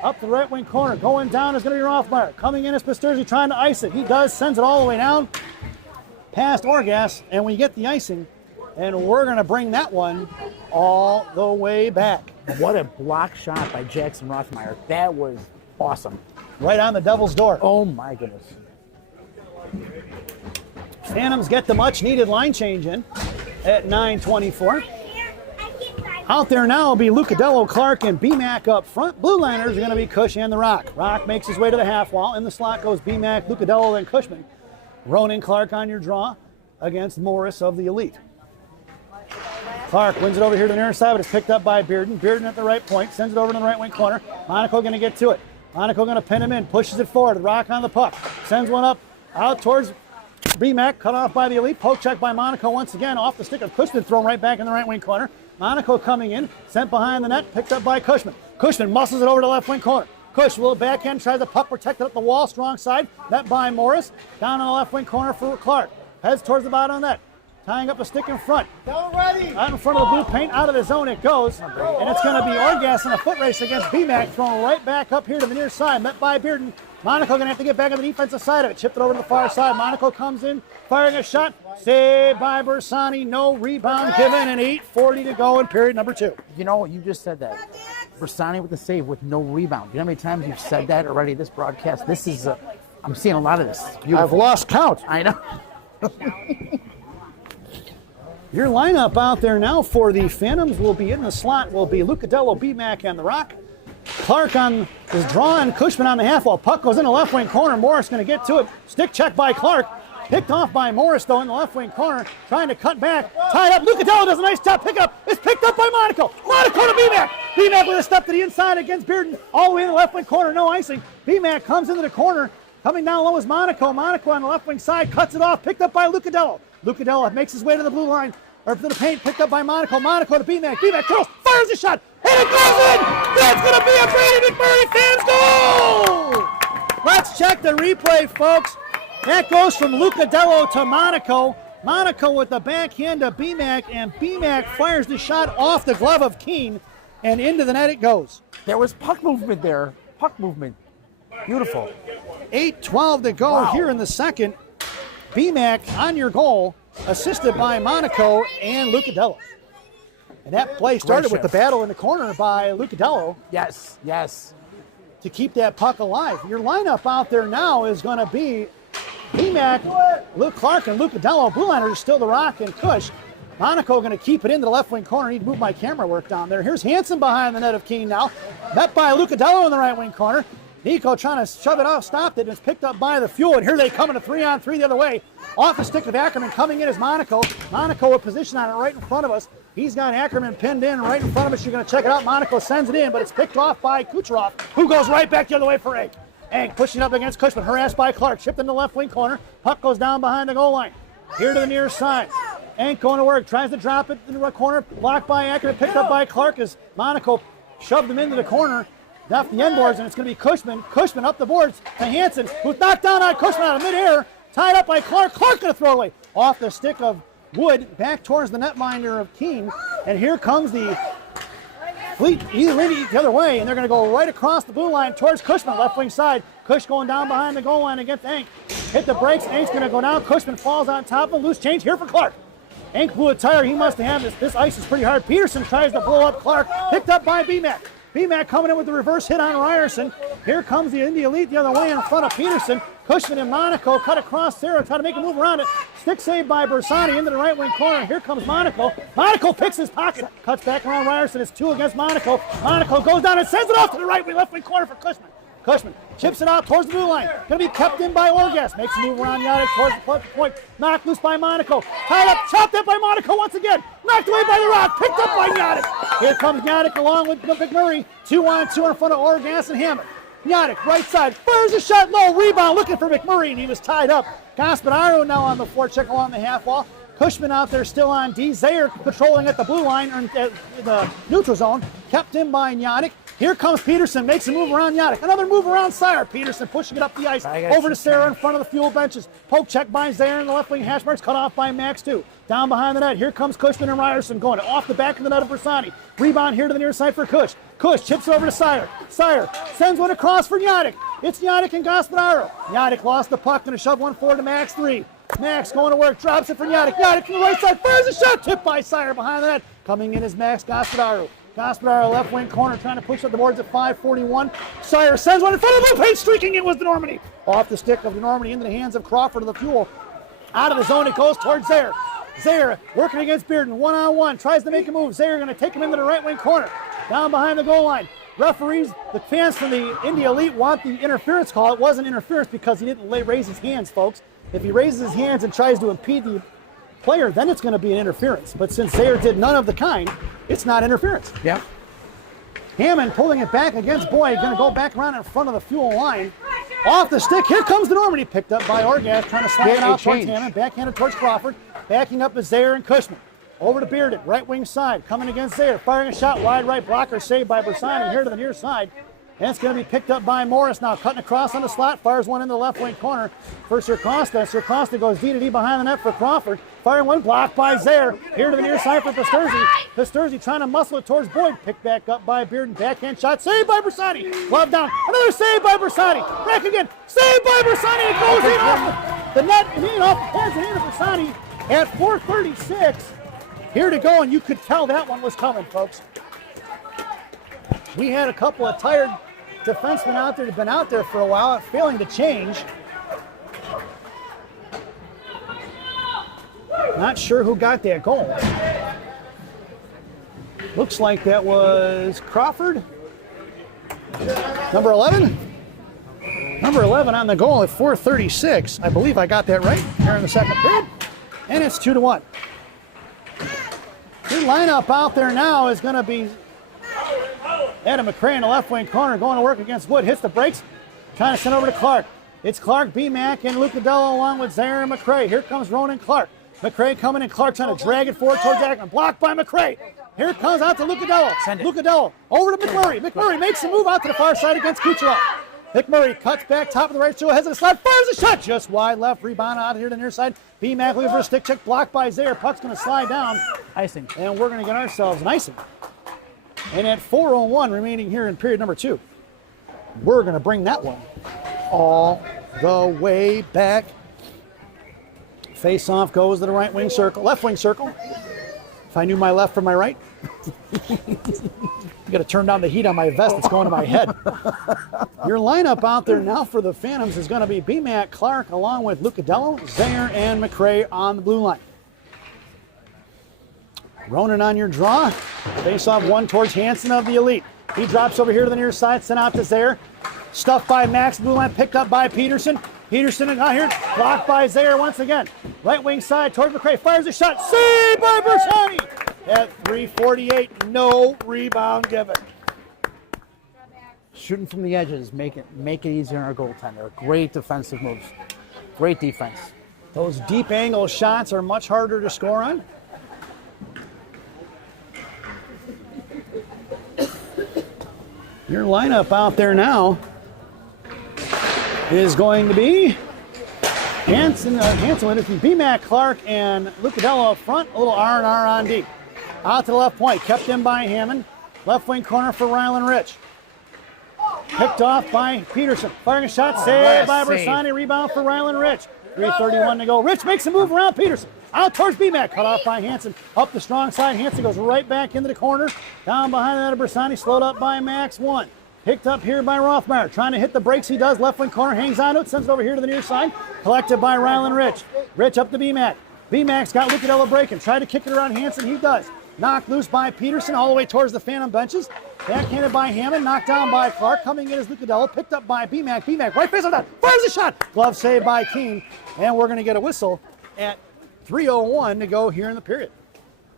Up the right wing corner. Going down is going to be Rothmeyer. Coming in is Pasturzi trying to ice it. He does. Sends it all the way down. Past Orgas. And we get the icing. And we're going to bring that one all the way back. What a block shot by Jackson Rothmeyer. That was awesome. Right on the Devil's door. Oh, my goodness. Phantoms get the much-needed line change in at 9:24. Out there now will be Lucadello, Clark, and BMAC up front. Blue liners are going to be Cush and the Rock. Rock makes his way to the half wall. In the slot goes BMAC, Lucadello, and Cushman. Ronan Clark on your draw against Morris of the Elite. Clark wins it over here to the near side, but it's picked up by Bearden. Bearden at the right point, sends it over to the right wing corner. Monaco going to get to it. Monaco going to pin him in, pushes it forward. The Rock on the puck, sends one up out towards BMAC, cut off by the Elite. Poke check by Monaco once again. Off the stick of Cushman, thrown right back in the right wing corner. Monaco coming in, sent behind the net, picked up by Cushman. Cushman muscles it over to the left wing corner. Cush, a little backhand, tries the puck protected up the wall, strong side. Met by Morris. Down on the left wing corner for Clark. Heads towards the bottom of the net. Tying up a stick in front. Out in front of the blue paint, out of the zone it goes. And it's going to be Orgas in a foot race against BMAC, thrown right back up here to the near side. Met by Bearden. Monaco going to have to get back on the defensive side of it. Chipped it over to the far side. Monaco comes in, firing a shot. Saved by Bersani. No rebound given, and 8:40 to go in period number 2. You know, you just said that. Bersani with the save with no rebound. You know how many times you've said that already this broadcast? This is, I'm seeing a lot of this. Beautiful. I've lost count. I know. Your lineup out there now for the Phantoms will be in the slot, will be Lucadello, BMAC, and the Rock. Clark on is drawing, Cushman on the half wall. Puck goes in the left wing corner. Morris going to get to it. Stick check by Clark. Picked off by Morris, though, in the left wing corner. Trying to cut back. Tied up. Lucadello does a nice job. Pick up. It's picked up by Monaco. Monaco to BMAC. BMAC with a step to the inside against Bearden. All the way in the left wing corner. No icing. BMAC comes into the corner. Coming down low is Monaco. Monaco on the left wing side. Cuts it off. Picked up by Lucadello. Lucadello makes his way to the blue line. Or to the paint. Picked up by Monaco. Monaco to BMAC. BMAC curls. Fires a shot. And it goes in! That's going to be a Brady McMurray fans goal! Let's check the replay, folks. That goes from Lucadello to Monaco. Monaco with the backhand to BMAC, and BMAC fires the shot off the glove of Keene, and into the net it goes. There was puck movement there. Puck movement. Beautiful. 8:12 to go here in the second. BMAC on your goal, assisted by Monaco and Lucadello. And that play started with the battle in the corner by Lucadello. Yes, yes. To keep that puck alive. Your lineup out there now is going to be BMAC, Luke Clark, and Lucadello. Blue liners are still the Rock and Cush. Monaco going to keep it into the left wing corner. I need to move my camera work down there. Here's Hansen behind the net of Keene now. Met by Lucadello in the right wing corner. Nico trying to shove it off, stopped it, and it's picked up by the Fuel, and here they come in a 3-on-3 the other way. Off the stick of Ackerman, coming in is Monaco. Monaco with position on it right in front of us. He's got Ackerman pinned in right in front of us. You're going to check it out. Monaco sends it in, but it's picked off by Kucherov, who goes right back the other way for Egg. Egg pushing up against Cushman, harassed by Clark, chipped in the left wing corner. Puck goes down behind the goal line. Here to the near side. Ain't going to work, tries to drop it in the right corner, blocked by Ackerman, picked up by Clark as Monaco shoved him into the corner. Off the end boards, and it's going to be Cushman. Cushman up the boards to Hansen, who's knocked down on Cushman out of midair, tied up by Clark. Clark going to throw away. Off the stick of Wood, back towards the netminder of Keene. And here comes the Fleet, Indy the other way, and they're going to go right across the blue line towards Cushman, left wing side. Cush going down behind the goal line against Ank. Hit the brakes, Ank's going to go down. Cushman falls on top of him. Loose change here for Clark. Ank blew a tire. He must have had this. This ice is pretty hard. Peterson tries to blow up Clark. Picked up by BMAC. BMAC coming in with the reverse hit on Ryerson. Here comes the Indy Elite the other way in front of Peterson. Cushman and Monaco cut across there, try to make a move around it. Stick saved by Bersani into the right wing corner. Here comes Monaco. Monaco picks his pocket, cuts back around Ryerson. It's 2 against Monaco. Monaco goes down and sends it off to the right wing, left wing corner for Cushman. Cushman chips it out towards the blue line. Going to be kept in by Orgas. Makes a move around Yadic towards the point. Knocked loose by Monaco. Tied up, chopped up by Monaco once again. Knocked away by the rock. Picked up by Yadic. Here comes Yadic along with McMurray. 2-on-2 in front of Orgas and Hammond. Yadic, right side, fires a shot, low rebound, looking for McMurray, and he was tied up. Gaspadaro now on the forecheck along the half wall. Cushman out there still on D. Zayer patrolling at the blue line, or at the neutral zone. Kept in by Yadic. Here comes Peterson, makes a move around Yadic. Another move around Sire. Peterson pushing it up the ice. Over to Sarah in front of the Fuel benches. Poke check by Zayer in the left wing hash marks. Cut off by Max too. Down behind the net. Here comes Cushman and Ryerson going off the back of the net of Bersani. Rebound here to the near side for Cush. Cush chips over to Sire. Sire sends one across for Yadic. It's Yadic and Gaspadaro. Yadic lost the puck. Going to shove one forward to Max 3. Max going to work. Drops it for Yadic. Yadic from the right side. Fires a shot. Tipped by Sire behind the net. Coming in is Max Gaspadaro. Gaspadaro left wing corner trying to push up the boards at 5:41. Sire sends one in front of the blue page, streaking it was the Normandy. Off the stick of the Normandy into the hands of Crawford of the Fuel. Out of the zone it goes towards Zayer. Zayer working against Bearden, 1-on-1, tries to make a move. Zayer going to take him into the right wing corner. Down behind the goal line. Referees, the fans from the Indy Elite want the interference call. It wasn't interference because he didn't raise his hands, folks. If he raises his hands and tries to impede the player, then it's going to be an interference. But since Zayer did none of the kind, it's not interference. Yep. Hammond pulling it back against Boyd, going to go back around in front of the Fuel line. Off the stick, here comes the Normandy, picked up by Orgas, trying to slide it out towards Hammond, backhanded towards Crawford, backing up is Zayer and Cushman. Over to Bearden, right wing side, coming against Zayer, firing a shot wide right, blocker saved by Bersani, here to the near side. And it's going to be picked up by Morris now, cutting across on the slot, fires one into the left wing corner for Sircosta. Sircosta goes D-to-D behind the net for Crawford, firing one, blocked by Zayer. Here to the near side for Pasturzi. Pasturzi trying to muscle it towards Boyd, picked back up by Bearden, backhand shot, saved by Bersani. Glove down, another save by Bersani. Back again, saved by Bersani. It goes in off the net, and in off the pads and into Bersani at 4:36. Here to go, and you could tell that one was coming, folks. We had a couple of tired defensemen out there that have been out there for a while, failing to change. Not sure who got that goal. Looks like that was Crawford. Number 11? Number 11 on the goal at 4:36. I believe I got that right here in the second period. And it's 2-1. The lineup out there now is going to be Adam McCray in the left wing corner going to work against Wood. Hits the brakes. Trying to send over to Clark. It's Clark, BMAC, and Lucadello along with Zayer and McCray. Here comes Ronan Clark. McCray coming in. Clark trying to drag it forward towards Ackerman. Blocked by McCray. Here it comes out to Lucadello. Lucadello over to McMurray. McMurray makes a move out to the far side against Kucherov. McMurray cuts back, top of the right shoulder, has a slide, fires a shot just wide left. Rebound out here to the near side. BMAC looking for a stick check, blocked by Zayer. Puck's going to slide down. Icing. And we're going to get ourselves an icing. And at 4:01 remaining here in period number 2, we're going to bring that one all the way back. Face off goes to the right wing circle, left wing circle. If I knew my left from my right, I got to turn down the heat on my vest. It's going to my head. Your lineup out there now for the Phantoms is going to be BMAC, Clark, along with Lucadello, Zayer, and McCray on the blue line. Ronan on your draw. Face off one towards Hansen of the Elite. He drops over here to the near side, sent out to Zayer. Stuffed by Max, blue line, picked up by Peterson. Peterson out here, blocked by Zaire once again. Right wing side towards McCray, fires a shot, saved by Bersani. At 3:48, no rebound given. Shooting from the edges, make it easier on our goaltender. Great defensive moves. Great defense. Those deep angle shots are much harder to score on. Your lineup out there now is going to be Hanson with it from BMAC, Clark, and Lucadello up front. A little R&R on D. Out to the left point, kept in by Hammond. Left wing corner for Rylan Rich. Picked off by Peterson. Firing a shot, saved by Bersani. Rebound for Rylan Rich. 3:31 to go. Rich makes a move around Peterson. Out towards BMAC, cut off by Hanson. Up the strong side, Hanson goes right back into the corner. Down behind that of Bersani, slowed up by Max 1. Picked up here by Rothmeyer. Trying to hit the brakes, he does. Left wing corner, hangs on to it, sends it over here to the near side. Collected by Rylan Rich. Rich up to BMAC. BMAC's got Lucadello breaking. Tried to kick it around Hanson, he does. Knocked loose by Peterson all the way towards the phantom benches. Backhanded by Hammond, knocked down by Clark. Coming in is Lucadello, picked up by BMAC. BMAC right face on that, fires a shot. Glove saved by Keene, and we're going to get a whistle at 3:01 to go here in the period.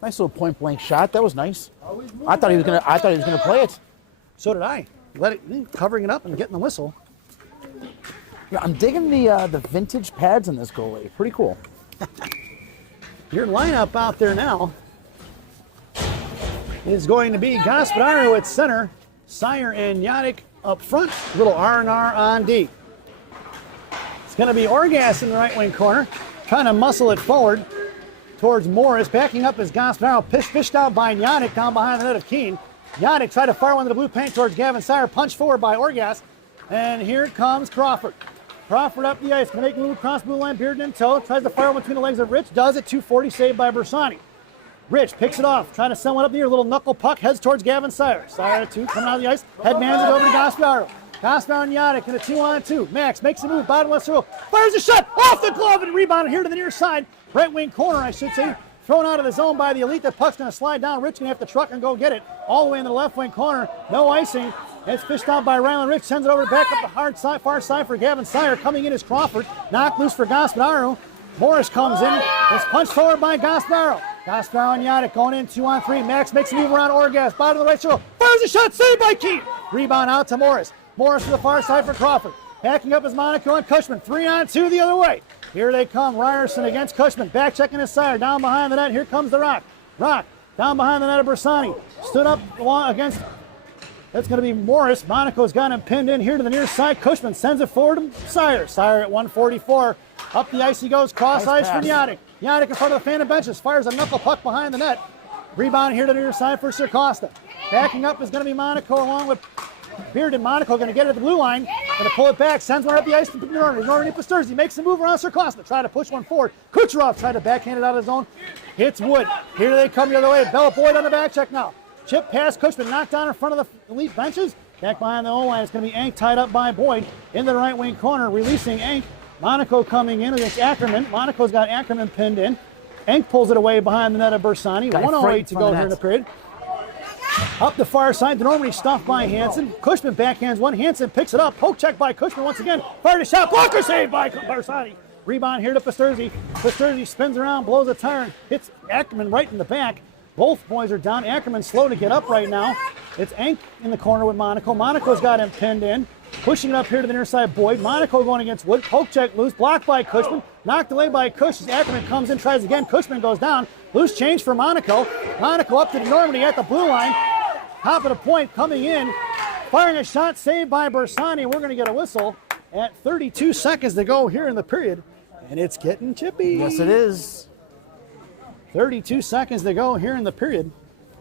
Nice little point blank shot. That was nice. I thought he was gonna play it. So did I. Covering it up and getting the whistle. Yeah, I'm digging the vintage pads in this goalie. Pretty cool. Your lineup out there now is going to be Gaspararo at center, Sire and Yannick up front, little R&R on D. It's going to be Orgas in the right wing corner, trying to muscle it forward towards Morris. Backing up is Gaspararo, fished out by Yannick down behind the net of Keene. Yannick tried to fire one to the blue paint towards Gavin Sire, punched forward by Orgas, and here comes Crawford. Crawford up the ice, going to make a move across blue line, Bearden in tow, tries to fire one between the legs of Rich, does it, 240 saved by Bersani. Rich picks it off, trying to send one up the ear, little knuckle puck, heads towards Gavin Sire. Sire at 2, coming out of the ice, headmans it over to Gaspararo. Gaspararo and Yannick in a 2-on-2. Max makes a move, bottom left circle, fires a shot, off the glove, and rebounded here to the near side. Right wing corner, I should say. Thrown out of the zone by the Elite. The puck's going to slide down. Rich going to have to truck and go get it. All the way in the left wing corner. No icing. It's fished out by Rylan Rich. Sends it over back up the hard side, far side for Gavin Sire. Coming in is Crawford. Knocked loose for Gaspararo. Morris comes in. It's punched forward by Gaspararo. Gaspararo and Yannick going in 2-on-3. Max makes a move around Orgas. Bottom of the right circle. Fires a shot. Saved by Keene. Rebound out to Morris. Morris to the far side for Crawford. Backing up is Monaco and Cushman. 3-on-2 the other way. Here they come. Ryerson against Cushman. Back checking his side. Down behind the net. Here comes the Rock. Rock down behind the net of Bersani. Stood up against. That's going to be Morris. Monaco's got him pinned in here to the near side. Cushman sends it forward to Sire. Sire at 144. Up the ice he goes. Cross ice for Yannick. Yannick in front of the phantom benches. Fires a knuckle puck behind the net. Rebound here to the near side for Sir Costa. Backing up is going to be Monaco along with Bearden. Monaco going to get it at the blue line. Going to pull it back. Sends one up the ice to Norman. Norman Pasterzy makes a move around Sir Costa. Try to push one forward. Kucherov tried to backhand it out of his zone. Hits Wood. Here they come the other way. Bella Boyd on the back check now. Chip past Cushman. Knocked down in front of the Elite benches. Back behind the O-line. It's going to be Ank tied up by Boyd in the right wing corner. Releasing Ank. Monaco coming in against Ackerman. Monaco's got Ackerman pinned in. Ank pulls it away behind the net of Bersani. 1:08 to go here in the period. Up the far side, normally stuffed by Hanson. Cushman backhands one. Hanson picks it up. Poke check by Cushman once again. Fired a shot. Blocker saved by Bersani. Rebound here to Pasterzy. Pasterzy spins around, blows a tire, hits Ackerman right in the back. Both boys are down. Ackerman's slow to get up right now. It's Ank in the corner with Monaco. Monaco's got him pinned in. Pushing it up here to the near side, Boyd. Monaco going against Wood. Poke check loose. Blocked by Cushman. Knocked away by Cush as Ackerman comes in, tries again. Cushman goes down. Loose change for Monaco. Monaco up to the Normandy at the blue line. Top of the point coming in. Firing a shot saved by Bersani. We're going to get a whistle at 32 seconds to go here in the period. And it's getting chippy. Yes, it is. 32 seconds to go here in the period.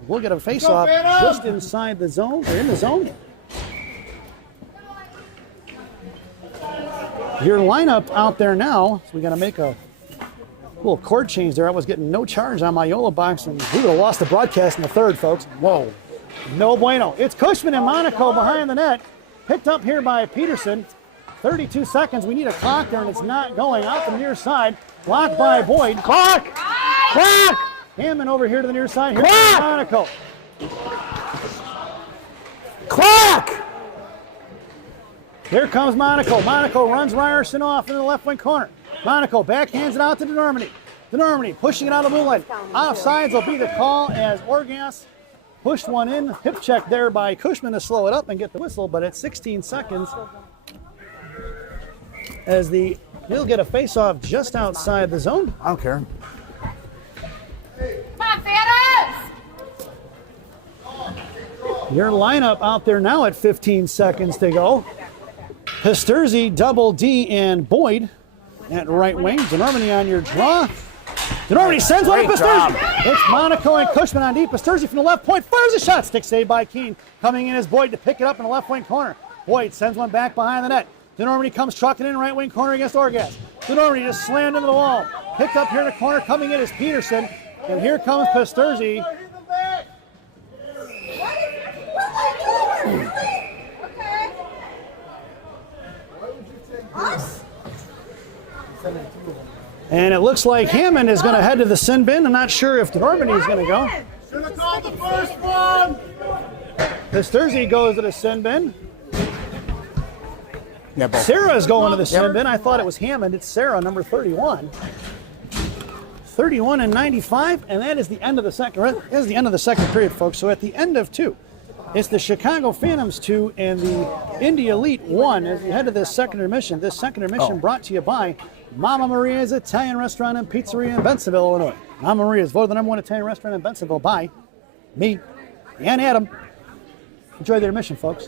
We'll get a face-off just inside the zone, or in the zone. Your lineup out there now, so we got to make a little chord change there. I was getting no charge on my Yola box, and we would have lost the broadcast in the third, folks. Whoa. No bueno. It's Cushman and Monaco behind the net. Picked up here by Peterson. 32 seconds. We need a clock there, and it's not going. Out the near side. Blocked by Boyd. Clock! Clock! Hammond over here to the near side. Here's Here comes Monaco. Monaco runs Ryerson off in the left wing corner. Monaco backhands it out to DeNormandie. DeNormandie pushing it out of the blue line. Offsides will be the call as Orgas pushed one in. Hip check there by Cushman to slow it up and get the whistle, but at 16 seconds, as he'll get a face-off just outside the zone. I don't care. Come on, Phantoms! Your lineup out there now at 15 seconds to go. Pisturzi, Double D, and Boyd at right wing. DeNormandie on your draw. DeNormandie sends one to Pisturzi. It's Monaco and Cushman on deep. Pisturzi from the left point fires a shot. Stick saved by Keene. Coming in is Boyd to pick it up in the left wing corner. Boyd sends one back behind the net. DeNormandie comes trucking in right wing corner against Orgas. DeNormandie just slammed into the wall. Picked up here in the corner. Coming in is Peterson. And here comes Pisturzi. And it looks like Hammond is going to head to the sin bin. I'm not sure if DeNormandie is going to go. Should have called the first one. Pisturzi goes to the sin bin. Yeah, both. Sarah's going to the sin bin. I thought it was Hammond. It's Sarah, number 31. 31 and 95, and that is the end of the second. That is the end of the second period, folks. So at the end of 2, it's the Chicago Phantoms 2 and the Indy Elite 1 as we head to this second intermission. This second intermission brought to you by Mama Maria's Italian Restaurant and Pizzeria in Bensenville, Illinois. Mama Maria's voted the #1 Italian restaurant in Bensenville by me and Adam. Enjoy the intermission, folks.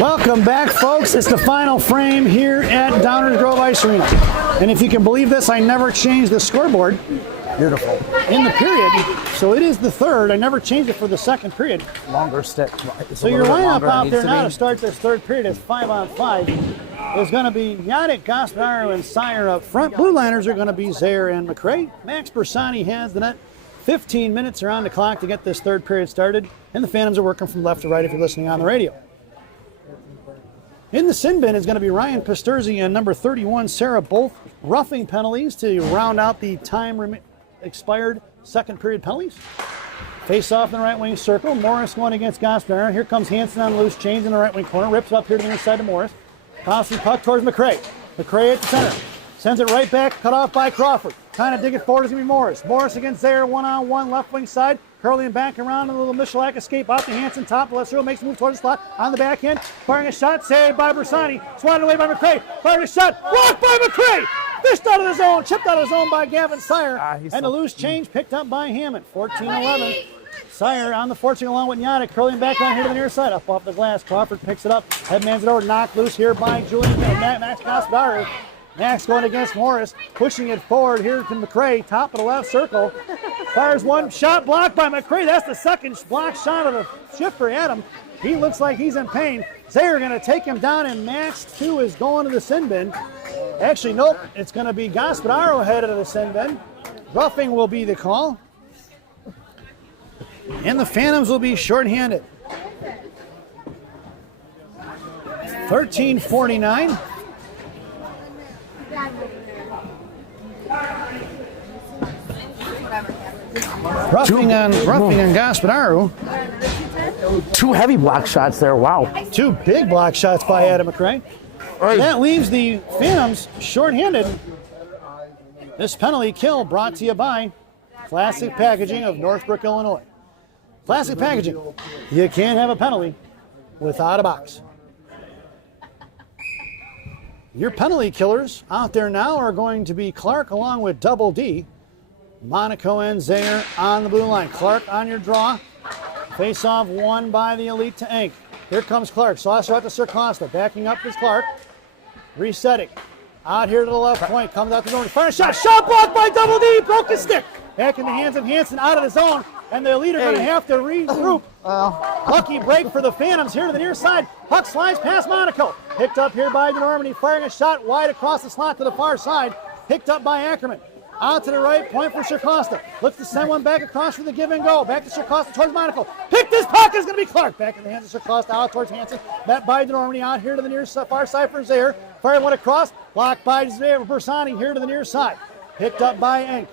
Welcome back, folks. It's the final frame here at Downers Grove Ice Arena. And if you can believe this, I never changed the scoreboard. Beautiful. In the period. So it is the third. I never changed it for the second period. Longer stick. So your lineup out there now to start this third period is 5-on-5. There's going to be Yadek, Gasparro, and Sire up front. Blue liners are going to be Zaire and McRae. Max Bersani has the net. 15 minutes are on the clock to get this third period started. And the Phantoms are working from left to right if you're listening on the radio. In the sin bin is going to be Ryan Pisturzi and number 31, Sarah, both roughing penalties to round out the expired second period penalties. Face off in the right wing circle. Morris going against Gasparro. Here comes Hansen on loose change in the right wing corner. Rips up here to the inside to Morris. Tosses puck towards McRae. McRae at the center. Sends it right back, cut off by Crawford. Trying to dig it forward is going to be Morris. Morris against Zaire, one-on-one, left wing side. Curling back around a little Michalak escape out to Hansen, top left circle, makes a move towards the slot on the backhand. Firing a shot, saved by Bersani. Swatted away by McRae. Firing a shot, blocked by McRae. Fished out of the zone, chipped out of the zone by Gavin Sire. And a loose change picked up by Hammond. 14-11. Sire on the forcing along with Yadek, curling back down here to the near side. Up off the glass. Crawford picks it up. Headmans it over, knocked loose here by Max Gasparro. Max going against Morris, pushing it forward here to McRae, top of the left circle. Fires one shot, blocked by McRae. That's the second block shot of the shift for Adam. He looks like he's in pain. Zaire going to take him down, and Max, too, is going to the sin bin. Actually, nope, it's going to be Gasparro headed to the sin bin. Roughing will be the call. And the Phantoms will be shorthanded. 13:49. Roughing on Gasparro. Two heavy block shots there. Wow. Two big block shots by Adam McRae. Right. That leaves the Phantoms shorthanded. This penalty kill brought to you by Classic Packaging of Northbrook, Illinois. Classic Packaging. You can't have a penalty without a box. Your penalty killers out there now are going to be Clark along with Double D. Monaco and Zayer on the blue line. Clark on your draw. Face off won by the Elite to Ank. Here comes Clark. Saucer out to Sir Costa. Backing up is Clark. Resetting. Out here to the left point. Comes out to Norton. Fire shot. Shot blocked by Double D. Broke his stick. Back in the hands of Hansen out of the zone. And the Elite are going to have to regroup. Lucky break for the Phantoms here to the near side. Puck slides past Monaco. Picked up here by DeNormandie. Firing a shot wide across the slot to the far side. Picked up by Ackerman. Out to the right, point for Sir Costa. Looks to send one back across for the give and go. Back to Sir Costa towards Monaco. Pick this puck is going to be Clark. Back in the hands of Sir Costa out towards Hansen. Met by DeNormandie out here to the near far side for Zayer. Firing one across. Blocked by Zayer. Bersani here to the near side. Picked up by Ank.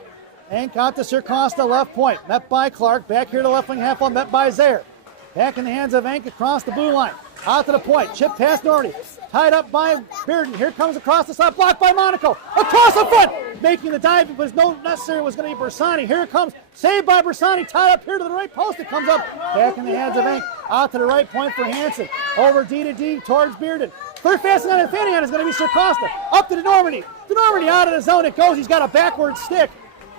Ank out to Sir Costa, left point. Met by Clark. Back here to left wing half wall. Met by Zayer. Back in the hands of Ank across the blue line. Out to the point. Chip past Norty. Tied up by Bearden. Here comes across the slot. Blocked by Monaco. Across the front. Making the dive. It was no necessary. It was going to be Bersani. Here it comes. Saved by Bersani. Tied up here to the right post. It comes up. Back in the hands of Ank. Out to the right point for Hansen. Over D to D towards Bearden. Third fastest on the fanning on is going to be Sir Costa. Up to DeNormandie. DeNormandie out of the zone. It goes. He's got a backward stick.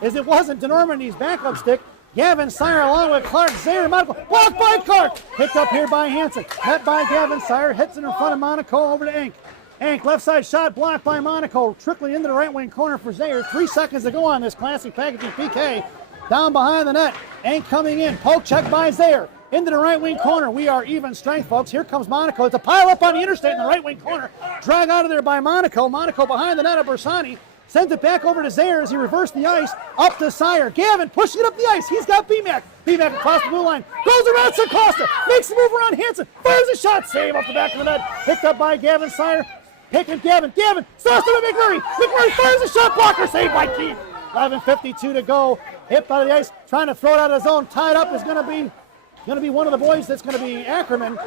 As it wasn't DeNormandie's backup stick. Gavin Sire along with Clark. Zayer, Monaco. Blocked by Clark. Picked up here by Hansen. Met by Gavin Sire. Hits it in front of Monaco over to Ank. Ank, left side shot blocked by Monaco. Trickling into the right wing corner for Zayer. 3 seconds to go on this Classic Packaging PK. Down behind the net. Ank coming in. Poke check by Zayer. Into the right wing corner. We are even strength, folks. Here comes Monaco. It's a pile up on the interstate in the right wing corner. Drag out of there by Monaco. Monaco behind the net of Bersani. Sends it back over to Zayer as he reversed the ice. Up to Sire. Gavin pushing it up the ice. He's got BMAC. BMAC across the blue line. Goes around Sir Costa. Makes the move around Hansen. Fires a shot. Save up the back of the net. Picked up by Gavin Sire. Picking Gavin. Gavin. Starts to McMurray. McMurray fires a shot. Blocker. Saved by Keith. 11:52 to go. Hit out of the ice. Trying to throw it out of the zone. Tied up is going to be one of the boys. That's going to be Ackerman.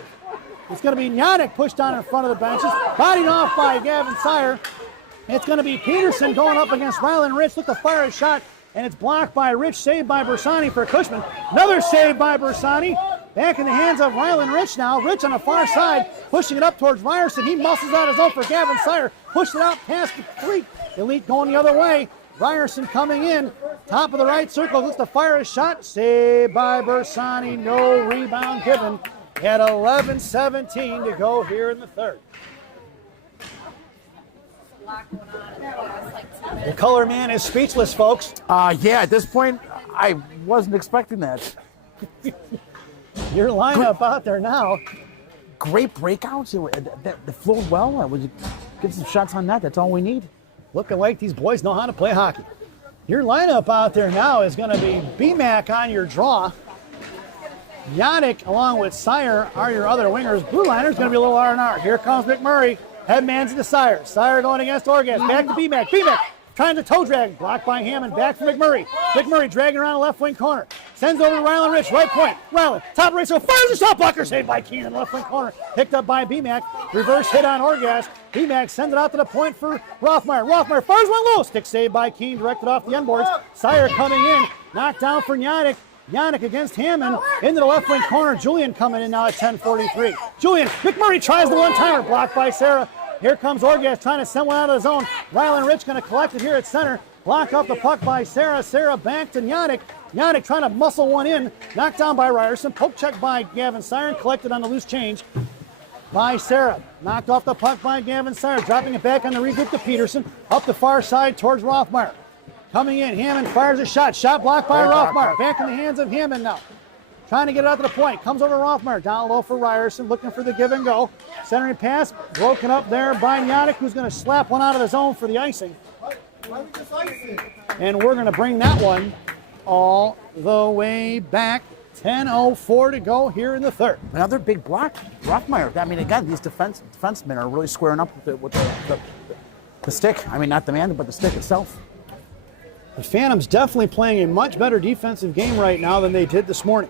It's going to be Yannick pushed on in front of the benches. Bodied off by Gavin Sire. It's going to be Peterson going up against Rylan Rich. Look to fire a shot, and it's blocked by Rich. Saved by Bersani for Cushman. Another save by Bersani. Back in the hands of Rylan Rich now. Rich on the far side, pushing it up towards Ryerson. He muscles out his own for Gavin Sire. Pushed it out past the Elite. Elite going the other way. Ryerson coming in. Top of the right circle. Looks to fire a shot. Saved by Bersani. No rebound given. At 11:17 to go here in the third. The color man is speechless, folks. Yeah, at this point, I wasn't expecting that. Your lineup out there now. Great breakouts. They flowed well. We get some shots on that. That's all we need. Looking like these boys know how to play hockey. Your lineup out there now is going to be BMAC on your draw. Yannick along with Sire are your other wingers. Blue liner's going to be a little R&R. Here comes McMurray. Headman's into Sire. Sire going against Orgas. Back to BMAC. BMAC trying to toe drag. Blocked by Hammond. Back for McMurray. McMurray dragging around the left wing corner. Sends over to Rylan Rich. Right point. Rylan. Top right. So fires a shot blocker. Saved by Keenan. Left wing corner. Picked up by BMAC. Reverse hit on Orgas. BMAC sends it out to the point for Rothmeyer. Rothmeyer fires one low. Stick saved by Keen. Directed off the end boards. Sire coming in. Knocked down for Yannick. Yannick against Hammond into the left wing corner. Julian coming in now at 10:43. Julian. McMurray tries the one-timer. Blocked by Sarah. Here comes Orgas trying to send one out of the zone. Rylan Rich going to collect it here at center. Block up the puck by Sarah. Sarah back to Yannick. Yannick trying to muscle one in. Knocked down by Ryerson. Poke check by Gavin Siren. Collected on the loose change by Sarah. Knocked off the puck by Gavin Siren. Dropping it back on the regroup to Peterson. Up the far side towards Rothmeyer. Coming in. Hammond fires a shot. Shot blocked by Rothmeyer. Back in the hands of Hammond now. Trying to get it out to the point. Comes over Rothmeyer. Down low for Ryerson. Looking for the give and go. Centering pass. Broken up there by Yannick, who's going to slap one out of the zone for the icing. And we're going to bring that one all the way back. 10:04 to go here in the third. Another big block. Rothmeyer. I mean, again, these defensemen are really squaring up with the stick. I mean, not the man, but the stick itself. The Phantoms definitely playing a much better defensive game right now than they did this morning.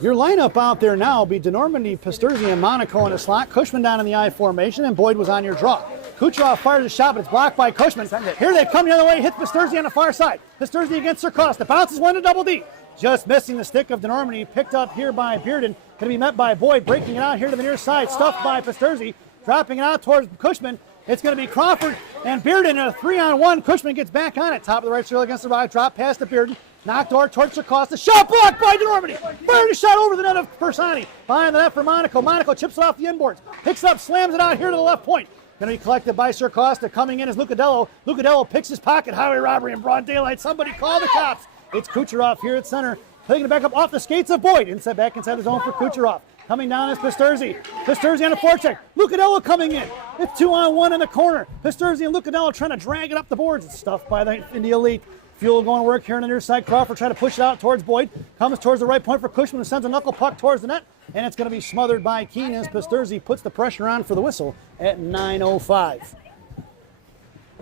Your lineup out there now will be DeNormandy, Pasturzi, and Monaco in a slot. Cushman down in the I formation, and Boyd was on your draw. Kucherov fires a shot, but it's blocked by Cushman. Here they come the other way, hits Pasturzi on the far side. Pasturzi against Sircosta, bounces one to double D. Just missing the stick of DeNormandy, picked up here by Bearden. Going to be met by Boyd, breaking it out here to the near side, stuffed by Pasturzi, dropping it out towards Cushman. It's going to be Crawford and Bearden in a 3-on-1. Cushman gets back on it, top of the right circle against the right, drop past to Bearden. Knocked over towards Sircosta. Shot blocked by DeNormandy. Fired a shot over the net of Persani. Behind the net for Monaco. Monaco chips it off the inboards. Picks it up, slams it out here to the left point. Going to be collected by Sircosta. Coming in is Lucadello. Lucadello picks his pocket. Highway robbery in broad daylight. Somebody call the cops. It's Kucherov here at center. Taking it back up off the skates of Boyd. Back inside the zone for Kucherov. Coming down is Pasturzi. Pasturzi on a forecheck. Lucadello coming in. It's 2-on-1 in the corner. Pasturzi and Lucadello trying to drag it up the boards. It's stuffed by the Indy Elite. Fuel going to work here on the near side. Crawford trying to push it out towards Boyd. Comes towards the right point for Cushman, who sends a knuckle puck towards the net. And it's going to be smothered by Keene as Pasturzi puts the pressure on for the whistle at 9:05.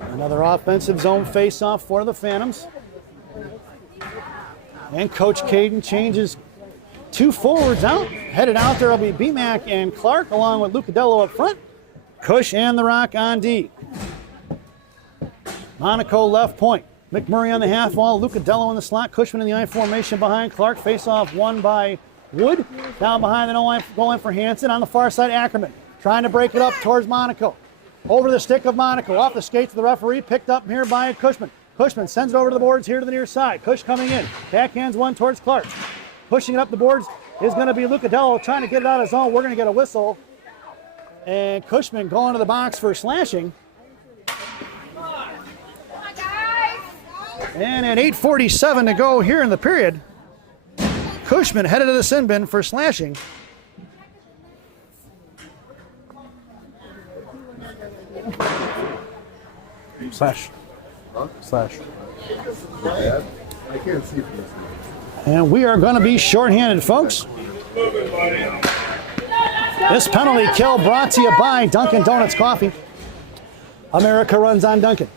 Another offensive zone face-off for the Phantoms. And Coach Caden changes two forwards out. Headed out there will be BMAC and Clark, along with Lucadello up front. Cush and the Rock on D. Monaco left point. McMurray on the half wall, Lucadello in the slot, Cushman in the I formation behind Clark. Face-off won by Wood. Down behind the goal line for Hansen. On the far side, Ackerman trying to break it up towards Monaco. Over the stick of Monaco, off the skates of the referee, picked up here by Cushman. Cushman sends it over to the boards here to the near side. Cush coming in, backhands one towards Clark. Pushing it up the boards is going to be Lucadello trying to get it out of zone. We're going to get a whistle. And Cushman going to the box for slashing. And at 8:47 to go here in the period, Cushman headed to the sin bin for slashing. Slash. Slash. I can't see from this. And we are going to be shorthanded, folks. This penalty kill brought to you by Dunkin' Donuts Coffee. America runs on Dunkin'.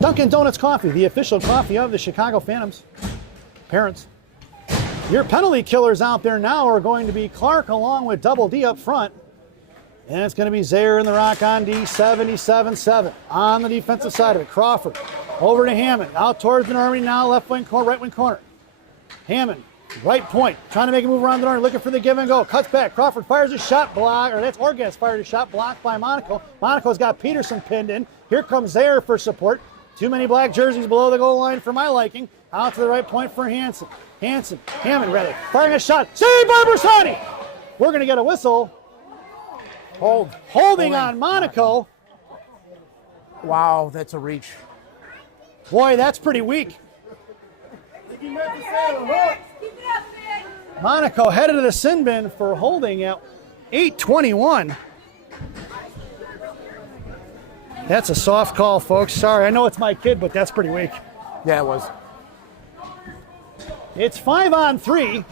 Dunkin' Donuts Coffee, the official coffee of the Chicago Phantoms. Parents. Your penalty killers out there now are going to be Clark along with Double D up front. And it's going to be Zaire in the Rock on D, 77-7. On the defensive side of it, Crawford. Over to Hammond. Out towards the Army now, left wing corner, right wing corner. Hammond, right point. Trying to make a move around the Army, looking for the give and go. Cuts back. Crawford fires a shot block, or that's Orgas fired a shot blocked by Monaco. Monaco's got Peterson pinned in. Here comes Zaire for support. Too many black jerseys below the goal line for my liking. Out to the right point for Hansen. Hammond rather, firing a shot. Saved by Bersani. We're going to get a whistle. Holding on Monaco. Wow, that's a reach. Boy, that's pretty weak. Monaco headed to the sin bin for holding at 8:21. That's a soft call, folks. Sorry, I know it's my kid, but that's pretty weak. Yeah, it was. It's 5-on-3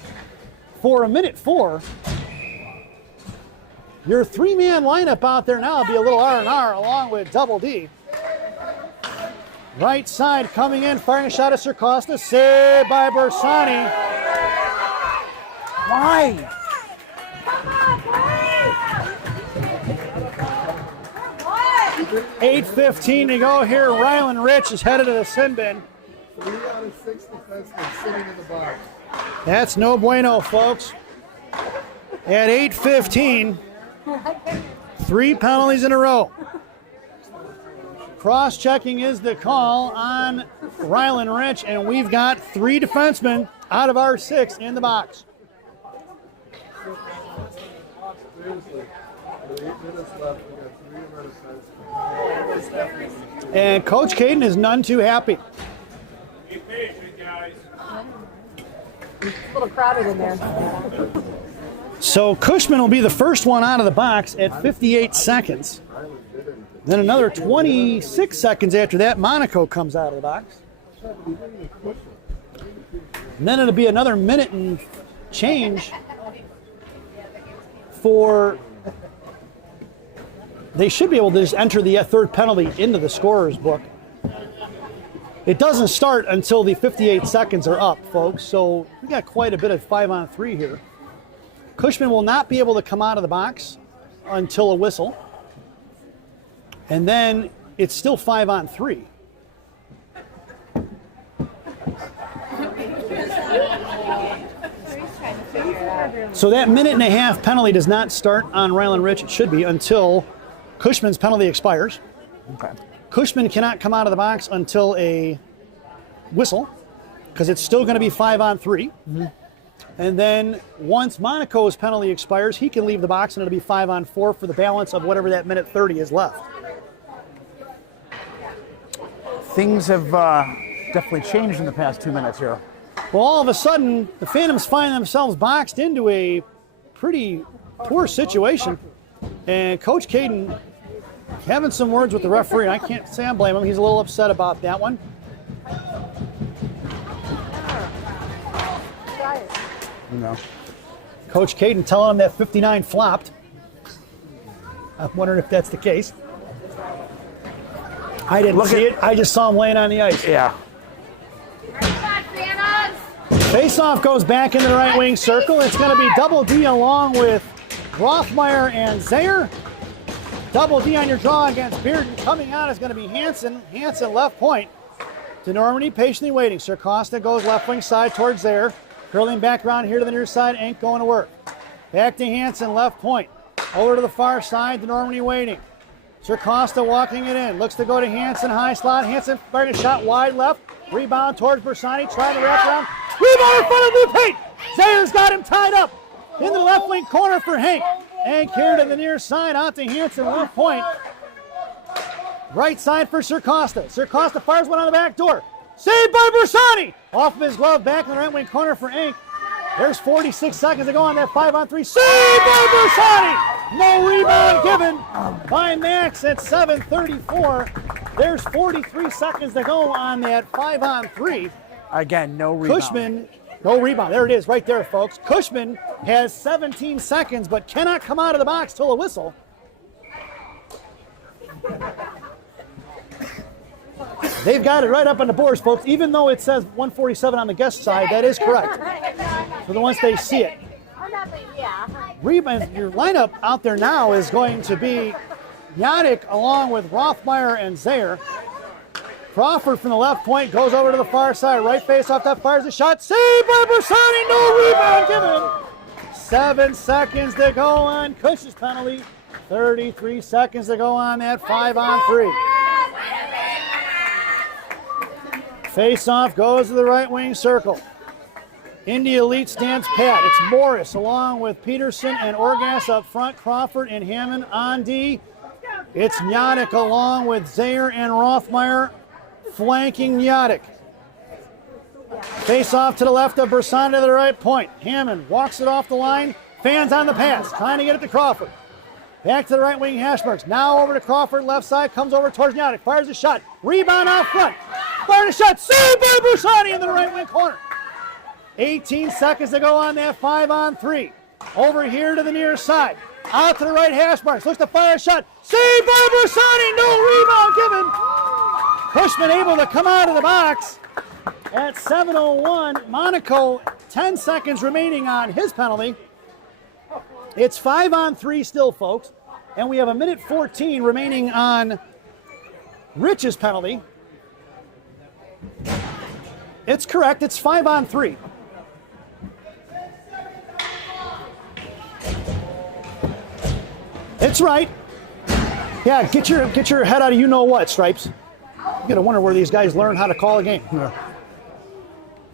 for 1:04. Your three-man lineup out there now will be a little R&R along with Double D. Right side coming in, firing a shot at Sircosta. Saved by Bersani. Why? 8:15 to go here. Rylan Rich is headed to the sin bin. 3 out of 6 defensemen sitting in the box. That's no bueno, folks. At 8:15, 3 penalties in a row. Cross-checking is the call on Rylan Rich, and we've got 3 defensemen out of our 6 in the box. Seriously, with 8 minutes left, we got 3 of our defensemen. And Coach Caden is none too happy. Be patient, guys. It's a little crowded in there. So Cushman will be the first one out of the box at 58 seconds. Then another 26 seconds after that, Monaco comes out of the box. And then it'll be another minute and change for... They should be able to just enter the third penalty into the scorer's book. It doesn't start until the 58 seconds are up, folks. So we got quite a bit of 5-on-3 here. Cushman will not be able to come out of the box until a whistle. And then it's still 5-on-3. So that 1.5-minute penalty does not start on Ryland Rich. It should be until Cushman's penalty expires. Okay. Cushman cannot come out of the box until a whistle, because it's still going to be 5-on-3. Mm-hmm. And then once Monaco's penalty expires, he can leave the box and it'll be 5-on-4 for the balance of whatever that 1:30 is left. Things have definitely changed in the past 2 minutes here. Well, all of a sudden, the Phantoms find themselves boxed into a pretty poor situation. And Coach Caden having some words with the referee. And I can't say I blame him. He's a little upset about that one. You know. Coach Caden telling him that 59 flopped. I'm wondering if that's the case. I didn't see it. I just saw him laying on the ice. Yeah. Faceoff goes back into the right wing circle. It's going to be Double D along with Rothmeyer and Zayer. Double D on your draw against Bearden. Coming out is going to be Hansen. Hansen left point to Normandy, patiently waiting. Sir Costa goes left wing side towards Zayer. Curling back around here to the near side. Ain't going to work. Back to Hansen, left point. Over to the far side to Normandy waiting. Sir Costa walking it in. Looks to go to Hansen, high slot. Hansen firing a shot wide left. Rebound towards Bersani, trying to wrap around. Rebound in front of the paint. Zayer's got him tied up in the left wing corner for Hank. Hank here to the near side, out to Hansen, left point. Right side for Sir Costa. Sir Costa fires one on the back door. Saved by Bersani. Off of his glove, back in the right wing corner for Hank. There's 46 seconds to go on that 5-on-3. Saved by Bersani. No rebound given by Max at 7:34. There's 43 seconds to go on that 5-on-3. Again, no rebound. Cushman, no rebound. There it is right there, folks. Cushman has 17 seconds but cannot come out of the box till a whistle. They've got it right up on the boards, folks. Even though it says 147 on the guest side, that is correct. For the ones they see it. Rebound, your lineup out there now is going to be Yannick along with Rothmeyer and Zayer. Crawford from the left point goes over to the far side. Right face off that fires a shot. Saved by Bersani. No rebound given. 7 seconds to go on Cush's penalty. 33 seconds to go on that 5-on-3. Face-off goes to the right wing circle. Indy Elite stands pat. It's Morris along with Peterson and Orgas up front. Crawford and Hammond on D. It's Yannick along with Zayer and Rothmeyer flanking Yannick. Face off to the left of Bersani to the right point. Hammond walks it off the line. Fans on the pass, trying to get it to Crawford. Back to the right wing, Hashmarks. Now over to Crawford, left side, comes over towards Yannick. Fires a shot. Rebound out front. Fired a shot. Saved by Bersani in the right wing corner. 18 seconds to go on that 5-on-3. Over here to the near side. Out to the right, Hashmarks. Looks to fire a shot. Saved by Bersani. No rebound given. Cushman able to come out of the box at 7:01. Monaco, 10 seconds remaining on his penalty. It's 5-on-3 still, folks. And we have 1:14 remaining on Rich's penalty. It's correct. It's 5-on-3. It's right. Yeah, get your head out of you know what, Stripes. You gotta wonder where these guys learn how to call a game. Yeah.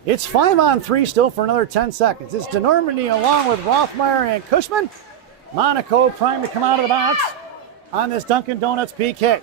It's 5-on-3 still for another 10 seconds. It's DeNormandy along with Rothmeyer and Cushman. Monaco primed to come out of the box on this Dunkin' Donuts PK.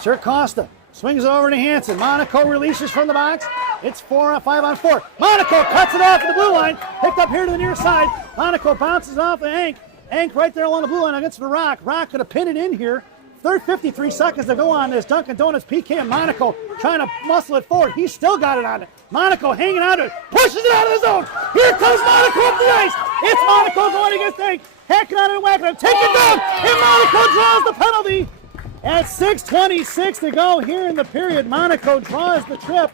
Sir Costa swings it over to Hansen. Monaco releases from the box. It's 5-on-4. Monaco cuts it off at the blue line. Picked up here to the near side. Monaco bounces off of Hank. Hank right there along the blue line against the Rock. Rock gonna pin it in here. 53 seconds to go on this Dunkin' Donuts PK, and Monaco trying to muscle it forward. He's still got it on it. Monaco hanging out of it, pushes it out of the zone. Here comes Monaco up the ice. It's Monaco going against Hank. Hacking on it and whacking him. Take it down, and Monaco draws the penalty. At 6:26 to go here in the period, Monaco draws the trip.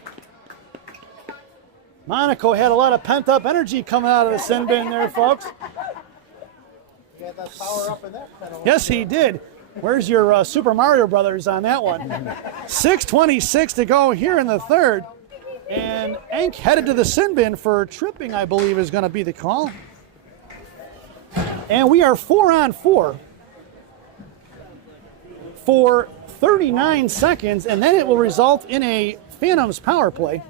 Monaco had a lot of pent-up energy coming out of the sin bin there, folks. He had that power up in that penalty. Yes, he did. Where's your Super Mario Brothers on that one? 6:26 to go here in the third. And Enk headed to the sin bin for tripping, I believe, is going to be the call. And we are 4-on-4 for 39 seconds, and then it will result in a Phantoms power play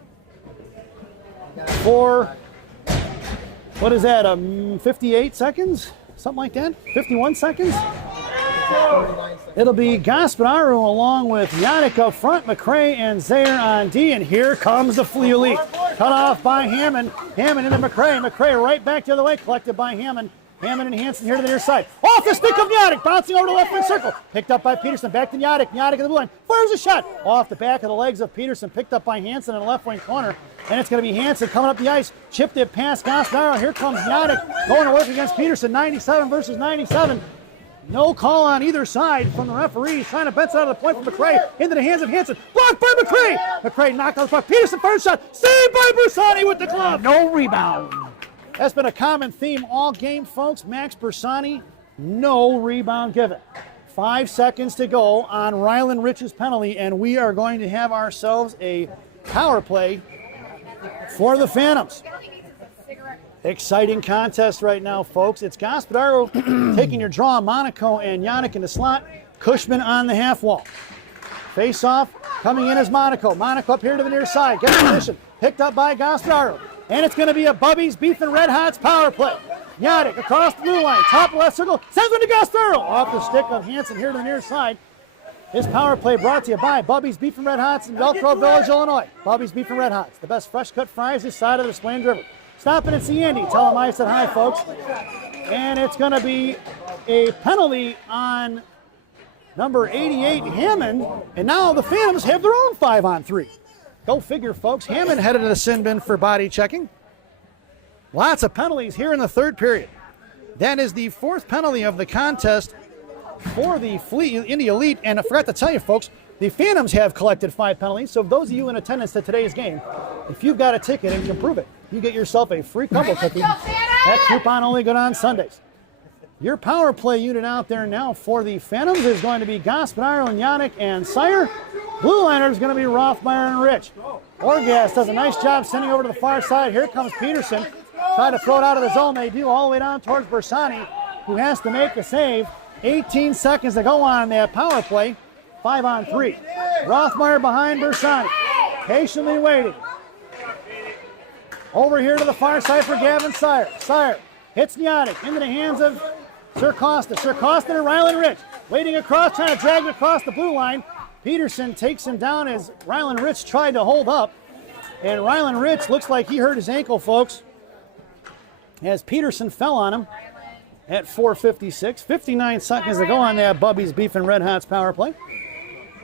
for, what is that, 58 seconds? Something like that? 51 seconds? It'll be Gaspararu along with Yannick up front, McRae and Zaire on D, and here comes the Elite. Cut off by Hammond. Hammond into McRae. McRae right back the other way, collected by Hammond. Hammond and Hansen here to the near side. Off the stick of Yannick, bouncing over to the left wing circle. Picked up by Peterson, back to Yannick. Yannick in the blue line. Fires a shot. Off the back of the legs of Peterson, picked up by Hansen in the left wing corner. And it's going to be Hansen coming up the ice. Chipped it past Gasparro. Here comes Yannick going to work against Peterson. 97 versus 97. No call on either side from the referee. Trying to bounce out of the point for McRae into the hands of Hansen. Blocked by McRae. McRae knocked out the puck. Peterson first shot. Saved by Bersani with the glove. No rebound. That's been a common theme all game, folks. Max Bersani, no rebound given. 5 seconds to go on Rylan Rich's penalty, and we are going to have ourselves a power play for the Phantoms. Exciting contest right now, folks. It's Gasparro taking your draw. Monaco and Yannick in the slot. Cushman on the half wall. Face off, coming in as Monaco. Monaco up here to the near side. Gets position. Picked up by Gasparro. And it's going to be a Bubby's Beef and Red Hots power play. Yannick across the blue line. Top left circle. Sends one to Gasparro. Off the stick of Hansen here to the near side. This power play brought to you by Bubby's Beef and Red Hots in Velcro Village, Illinois. Bubby's Beef and Red Hots. The best fresh cut fries this side of the Splains River. Stop in and see Indy. Tell him I said hi, folks. And it's going to be a penalty on number 88, Hammond. And now the Phantoms have their own 5-on-3. Go figure, folks. Hammond headed to the sin bin for body checking. Lots of penalties here in the third period. That is the fourth penalty of the contest for the Indy Elite. And I forgot to tell you, folks, the Phantoms have collected 5 penalties. So those of you in attendance to today's game, if you've got a ticket and you can prove it, you get yourself a free couple cookie. That coupon only good on Sundays. Your power play unit out there now for the Phantoms is going to be Gasparro and Yannick and Sire. Blue liner is going to be Rothmeyer and Rich. Orgas does a nice job sending over to the far side. Here comes Peterson. Trying to throw it out of the zone. They do all the way down towards Bersani, who has to make the save. 18 seconds to go on that power play. 5-on-3. Rothmeyer behind Bersani. Patiently waiting. Over here to the far side for Gavin Sire. Sire hits Yannick into the hands of Sir Costa. Sir Costa and Rylan Rich. Waiting across, trying to drag it across the blue line. Peterson takes him down as Rylan Rich tried to hold up. And Rylan Rich looks like he hurt his ankle, folks, as Peterson fell on him at 4:56. 59 seconds to go on that Bubby's Beef and Red Hots power play.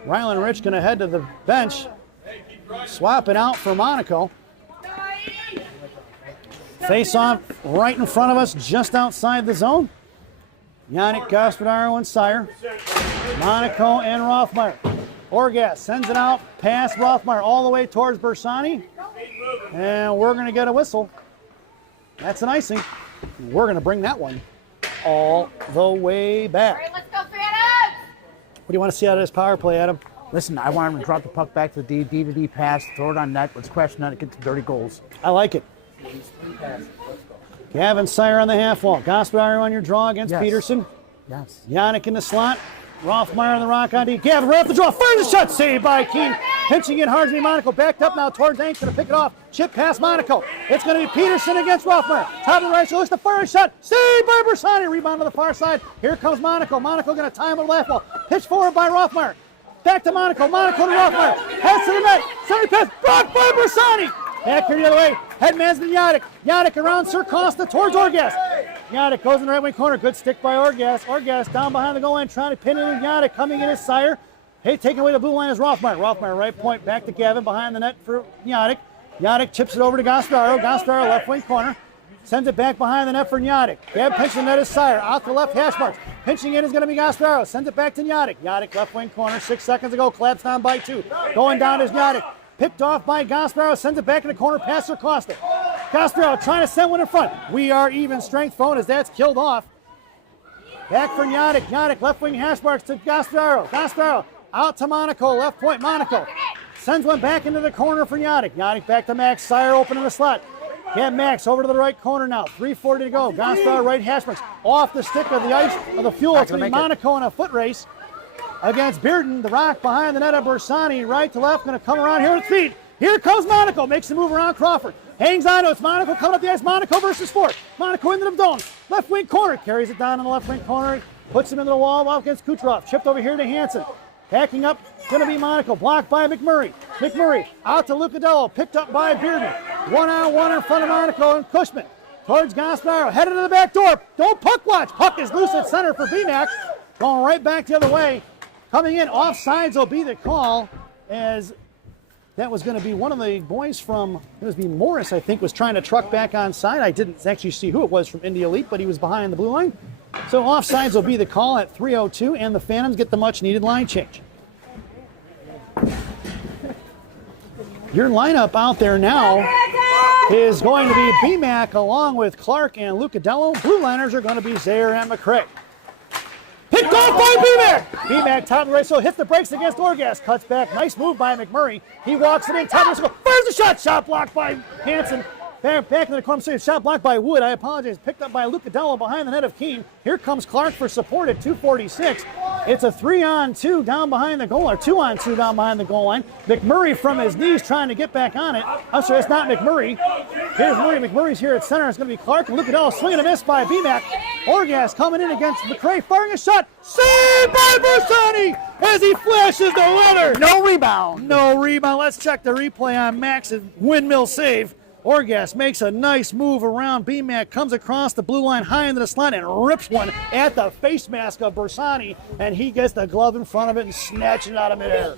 Rylan Rich going to head to the bench, swap it out for Monaco. Face off right in front of us, just outside the zone. Yannick, Gasparro, and Sire. Monaco and Rothmeyer. Orgas sends it out past Rothmeyer all the way towards Bersani. And we're going to get a whistle. That's an icing. We're going to bring that one all the way back. All right, let's go, Phantoms! What do you want to see out of this power play, Adam? Listen, I want him to drop the puck back to the D to D pass, throw it on net. Let's crash net and get some dirty goals. I like it. Gavin Sire on the half wall. Gasparro on your draw against Peterson. Yes. Yannick in the slot. Rothmeyer on the rock on D. Gavin right off the draw. Fires a shot. Saved by Keene. Pinching in hard to be Monaco. Backed up now towards Hank. Going to pick it off. Chip past Monaco. It's going to be Peterson against Rothmeyer. Top of the right. So looks to fire a shot. Saved by Bersani. Rebound to the far side. Here comes Monaco. Monaco going to time it left wall. Pitch forward by Rothmeyer. Back to Monaco. Monaco to Rothmeyer. Pass to the net. 70 pass. Blocked by Bersani. Back here the other way. Headman's to Yannick. Yannick around Sir Costa towards Orgas. Yannick goes in the right wing corner. Good stick by Orgas. Orgas down behind the goal line trying to pin in Yannick. Coming in his Sire. Hey, taking away the blue line is Rothmeyer. Rothmeyer right point back to Gavin behind the net for Yannick. Yannick chips it over to Gasparro. Gasparro left wing corner. Sends it back behind the net for Yannick. Gavin pinching the net is Sire. Out the left hash marks. Pinching in is going to be Gasparro. Sends it back to Yannick. Yannick left wing corner. 6 seconds ago. Collapsed down by 2. Going down is Yannick. Picked off by Gasparro, sends it back in the corner, past Costa. Gasparro trying to send one in front. We are even strength phone as that's killed off. Back for Yadic. Yadic, left wing hash marks to Gasparro. Gasparro out to Monaco, left point Monaco. Sends one back into the corner for Yadic. Yadic back to Max. Sire open in the slot. Get Max over to the right corner now. 3:40 to go. Gasparro right hash marks. Off the stick of the ice of the fuel. It's going to be Monaco in a foot race against Bearden. The rock behind the net of Bersani. Right to left. Going to come around here with feet. Here comes Monaco. Makes the move around Crawford. Hangs on to it. It's Monaco coming up the ice. Monaco versus 4. Monaco into the zone. Left wing corner. Carries it down in the left wing corner. Puts him into the wall up against Kucherov. Chipped over here to Hansen. Backing up. Going to be Monaco. Blocked by McMurray. McMurray out to Lucadello. Picked up by Bearden. 1-on-1 in front of Monaco and Cushman. Towards Gasparro. Headed to the back door. Don't puck watch. Puck is loose at center for BMAC. Going right back the other way. Coming in. Offsides will be the call as that was going to be one of the boys from, it was Morris, I think, was trying to truck back onside. I didn't actually see who it was from Indy Elite, but he was behind the blue line. So offsides will be the call at 3:02, and the Phantoms get the much-needed line change. Your lineup out there now is going to be BMAC along with Clark and Lucadello. Blue liners are going to be Zaire and McCrae. Picked off by BMAC. BMAC top of the right, so hits the brakes against Orgas. Cuts back. Nice move by McMurray. He walks it in. Top of the circle. Fires the shot. Shot blocked by Hansen. Back in the corner. Shot blocked by Wood. I apologize. Picked up by Lucadello behind the net of Keene. Here comes Clark for support at 2:46. It's a 3-on-2 down behind the goal, or 2-on-2 down behind the goal line. McMurray from his knees trying to get back on it. I'm sorry, it's not McMurray. Here's Murray. McMurray's here at center. It's going to be Clark. And Lucadello swinging a miss by BMAC. Orgas coming in against McCrae, firing a shot. Saved by Bersani as he flashes the leather. No rebound. No rebound. Let's check the replay on Max's windmill save. Orgas makes a nice move around. BMAC comes across the blue line high into the slot and rips one at the face mask of Bersani, and he gets the glove in front of it and snatches it out of midair.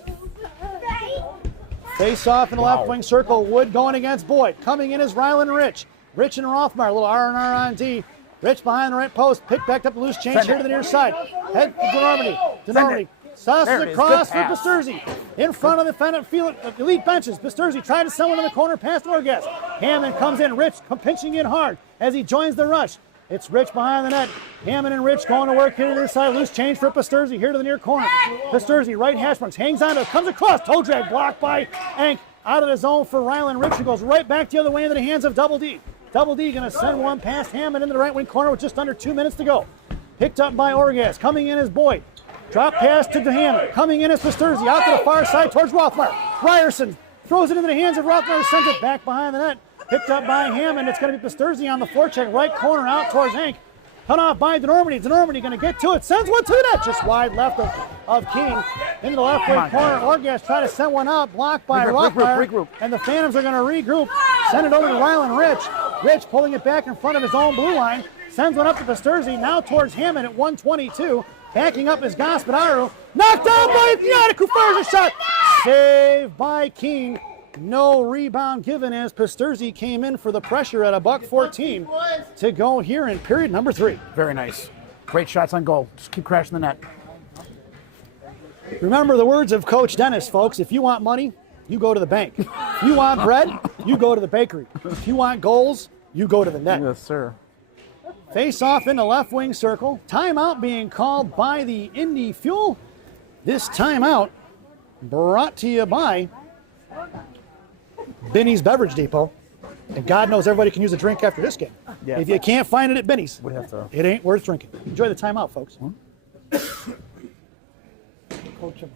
Face off in the left wing circle. Wood going against Boyd. Coming in is Ryland Rich. Rich and Rothmar, a little R&R on D. Rich behind the right post. Picked back up the loose change here to the near side. Head to DeNormandie. DeNormandie. Sauces across for Pasturzi. In front of the defendant field, elite benches. Pasturzi tried to send one in the corner past Orgas. Hammond comes in. Rich pinching in hard as he joins the rush. It's Rich behind the net. Hammond and Rich going to work here to the near side. Loose change for Pasturzi here to the near corner. Pasturzi, right hash marks, hangs on to it, comes across. Toe drag blocked by Ank. Out of the zone for Ryland Rich, who goes right back the other way into the hands of Double D. Double D going to send one past Hammond into the right wing corner with just under 2 minutes to go. Picked up by Orgas. Coming in is Boyd. Drop pass to Hammond. Coming in is Pasturzi. Out to the far side towards Rothmar. Ryerson throws it into the hands of Rothmar. Sends it back behind the net. Picked up by Hammond. It's going to be Pasturzi on the forecheck. Right corner out towards Hank. Cut off by DeNormandie. DeNormandie going to get to it. Sends one to the net. Just wide left of King. Into the left wing corner. Orgas trying to send one out. Blocked by Rothmar. Regroup. And the Phantoms are going to regroup. Send it over to Ryland Rich. Rich pulling it back in front of his own blue line. Sends one up to Pasturzi. Now towards Hammond at 1:22. Backing up is Gasparro. Knocked down by Yadic, who fires a shot. Saved by King. No rebound given as Pasturzi came in for the pressure at $1:14 to go here in period number 3. Very nice. Great shots on goal. Just keep crashing the net. Remember the words of Coach Dennis, folks. If you want money, you go to the bank. If you want bread, you go to the bakery. If you want goals, you go to the net. Yes, sir. Face off in the left wing circle. Timeout being called by the Indy Fuel. This timeout brought to you by Benny's Beverage Depot. And God knows everybody can use a drink after this game. Yeah. If you can't find it at Benny's, We have to. it ain't worth drinking. Enjoy the timeout, folks. Coach him.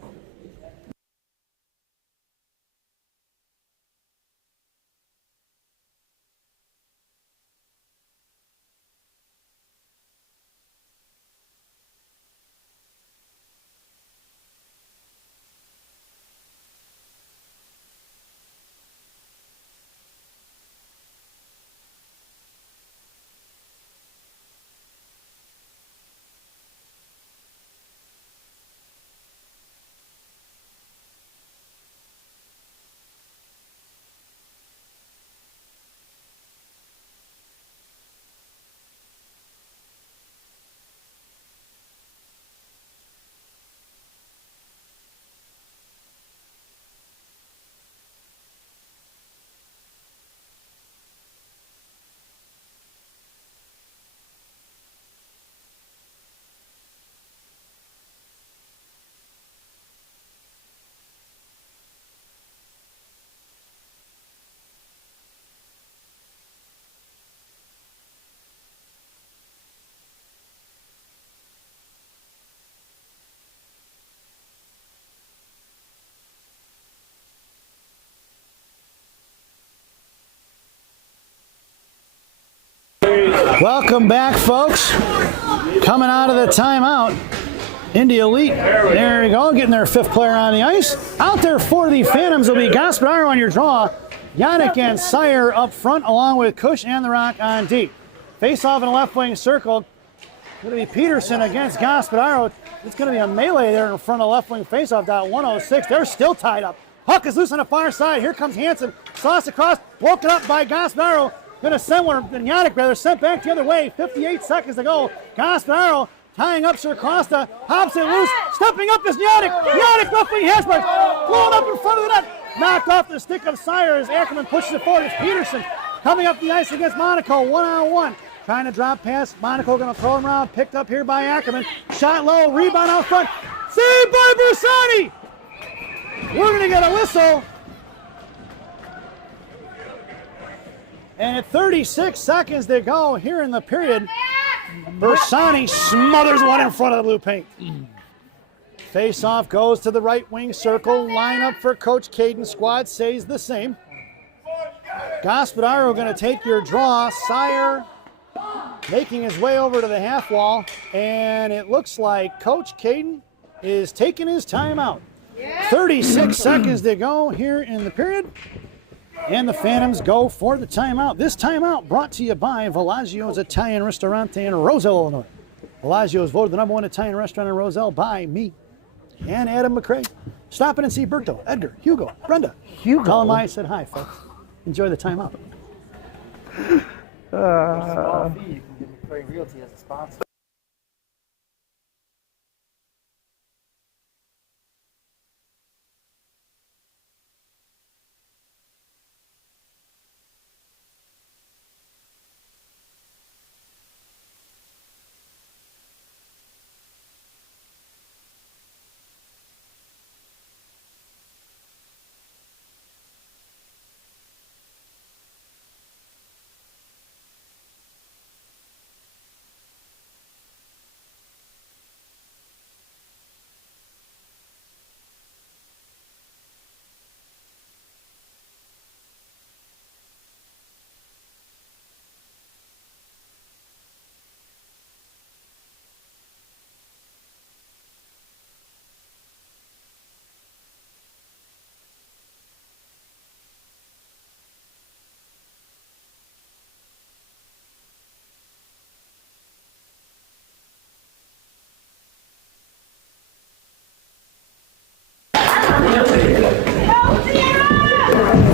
Welcome back, folks. Coming out of the timeout, Indy Elite. There we go, getting their 5th player on the ice. Out there for the Phantoms will be Gaspararo on your draw. Yannick and Sire up front, along with Cush and the Rock on D. Face-off in a left wing circle. Going to be Peterson against Gaspararo. It's going to be a melee there in front of left wing face-off. 106. They're still tied up. Puck is loose on the far side. Here comes Hansen. Sauce across. Woken up by Gaspararo. Going to send one, Yannick rather, sent back the other way. 58 seconds to go. Gaspararo tying up Sir Costa. Hops it loose. Stepping up is Yannick. Yannick left wing hash mark. Blown up in front of the net. Knocked off the stick of Sire as Ackerman pushes it forward. It's Peterson coming up the ice against Monaco. 1-on-1. Trying to drop pass. Monaco going to throw him around. Picked up here by Ackerman. Shot low. Rebound out front. Saved by Bersani. We're going to get a whistle. And at 36 seconds to go here in the period, Bersani smothers one in front of the blue paint. Face-off goes to the right wing circle. Lineup for Coach Caden. Squad stays the same. Gaspararo going to take your draw. Sire making his way over to the half wall. And it looks like Coach Caden is taking his timeout. 36 seconds to go here in the period. And the Phantoms go for the timeout. This timeout brought to you by Villaggio's Italian Ristorante in Roselle, Illinois. Villaggio is voted the #1 Italian restaurant in Roselle by me and Adam McCrae. Stop in and see Berto, Edgar, Hugo, Brenda. Hugo? Tell them I said hi, folks. Enjoy the timeout. Small fee, you can get McCrae Realty as a sponsor.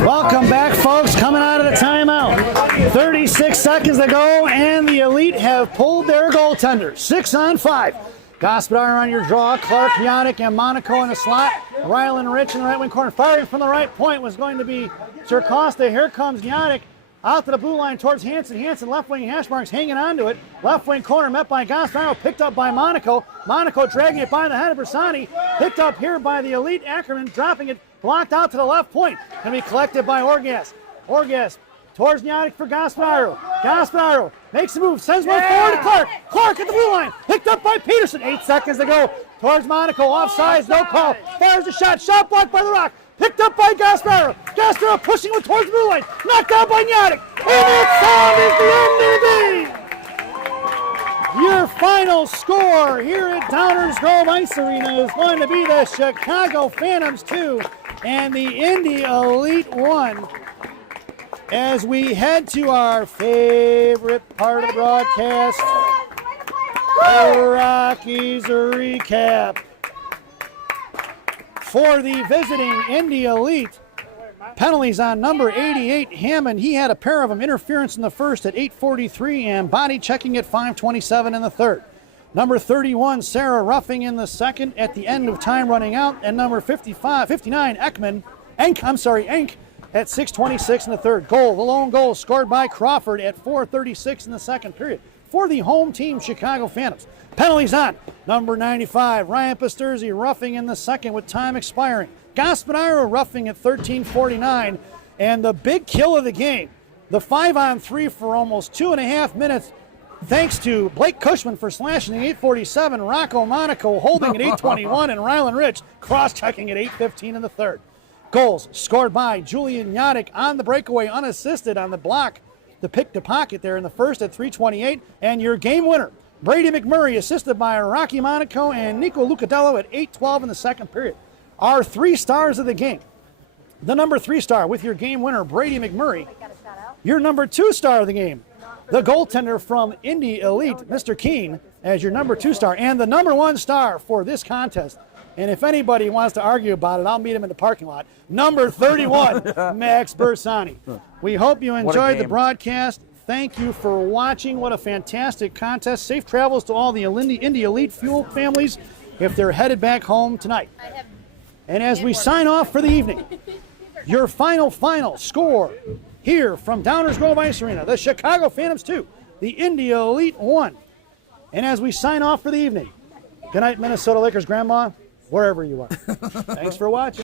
Welcome back, folks. Coming out of the timeout. 36 seconds to go, and the Elite have pulled their goaltender. 6-on-5. Gaspararo on your draw. Clark, Yannick, and Monaco in the slot. Rylan Rich in the right wing corner. Firing from the right point was going to be Sir Costa. Here comes Yannick. Out to the blue line towards Hansen. Hansen, left wing hash marks, hanging on to it. Left wing corner met by Gaspararo, picked up by Monaco. Monaco dragging it by the head of Bersani. Picked up here by the Elite Ackerman, dropping it, blocked out to the left point. Going to be collected by Orgas. Orgas towards Yannick for Gaspararo. Gaspararo makes a move, sends one forward to Clark. Clark at the blue line, picked up by Peterson. 8 seconds to go. Towards Monaco, offsides, no call. Fires a shot, shot blocked by the Rock. Picked up by Gaspararo. Gaspararo pushing one towards the blue line. Knocked out by Yannick. And that sound is the end of the game. Your final score here at Downers Grove Ice Arena is going to be the Chicago Phantoms 2 and the Indy Elite 1. As we head to our favorite part of the broadcast, the Rockies recap. For the visiting Indy Elite, penalties on number 88, Hammond. He had a pair of them. Interference in the first at 8:43 and body checking at 5:27 in the third. Number 31, Sarah, roughing in the second at the end of time running out. And number 59, Enk at 6:26 in the third. Goal, the lone goal scored by Crawford at 4:36 in the second period for the home team Chicago Phantoms. Penalties on number 95, Ryan Pasterzi, roughing in the second with time expiring. Gaspararo roughing at 13:49, and the big kill of the game, the 5-on-3 for almost 2.5 minutes, thanks to Blake Cushman for slashing at 8:47, Rocco Monaco holding at 8:21, and Rylan Rich cross-checking at 8:15 in the third. Goals scored by Julian Yannick on the breakaway, unassisted on the block to pick the pocket there in the first at 3:28. And your game winner, Brady McMurray, assisted by Rocky Monaco and Nico Lucadello at 8:12 in the second period. Our 3 stars of the game. The number 3 star with your game winner, Brady McMurray. Your number 2 star of the game, the goaltender from Indy Elite, Mr. Keene, as your number 2 star. And the number 1 star for this contest, and if anybody wants to argue about it, I'll meet him in the parking lot, number 31, Max Bersani. We hope you enjoyed the broadcast. Thank you for watching. What a fantastic contest. Safe travels to all the Indy Elite Fuel families if they're headed back home tonight. And as we sign off for the evening, your final score here from Downers Grove Ice Arena, the Chicago Phantoms 2, the Indy Elite 1. And as we sign off for the evening, good night, Minnesota Lakers grandma, wherever you are. Thanks for watching.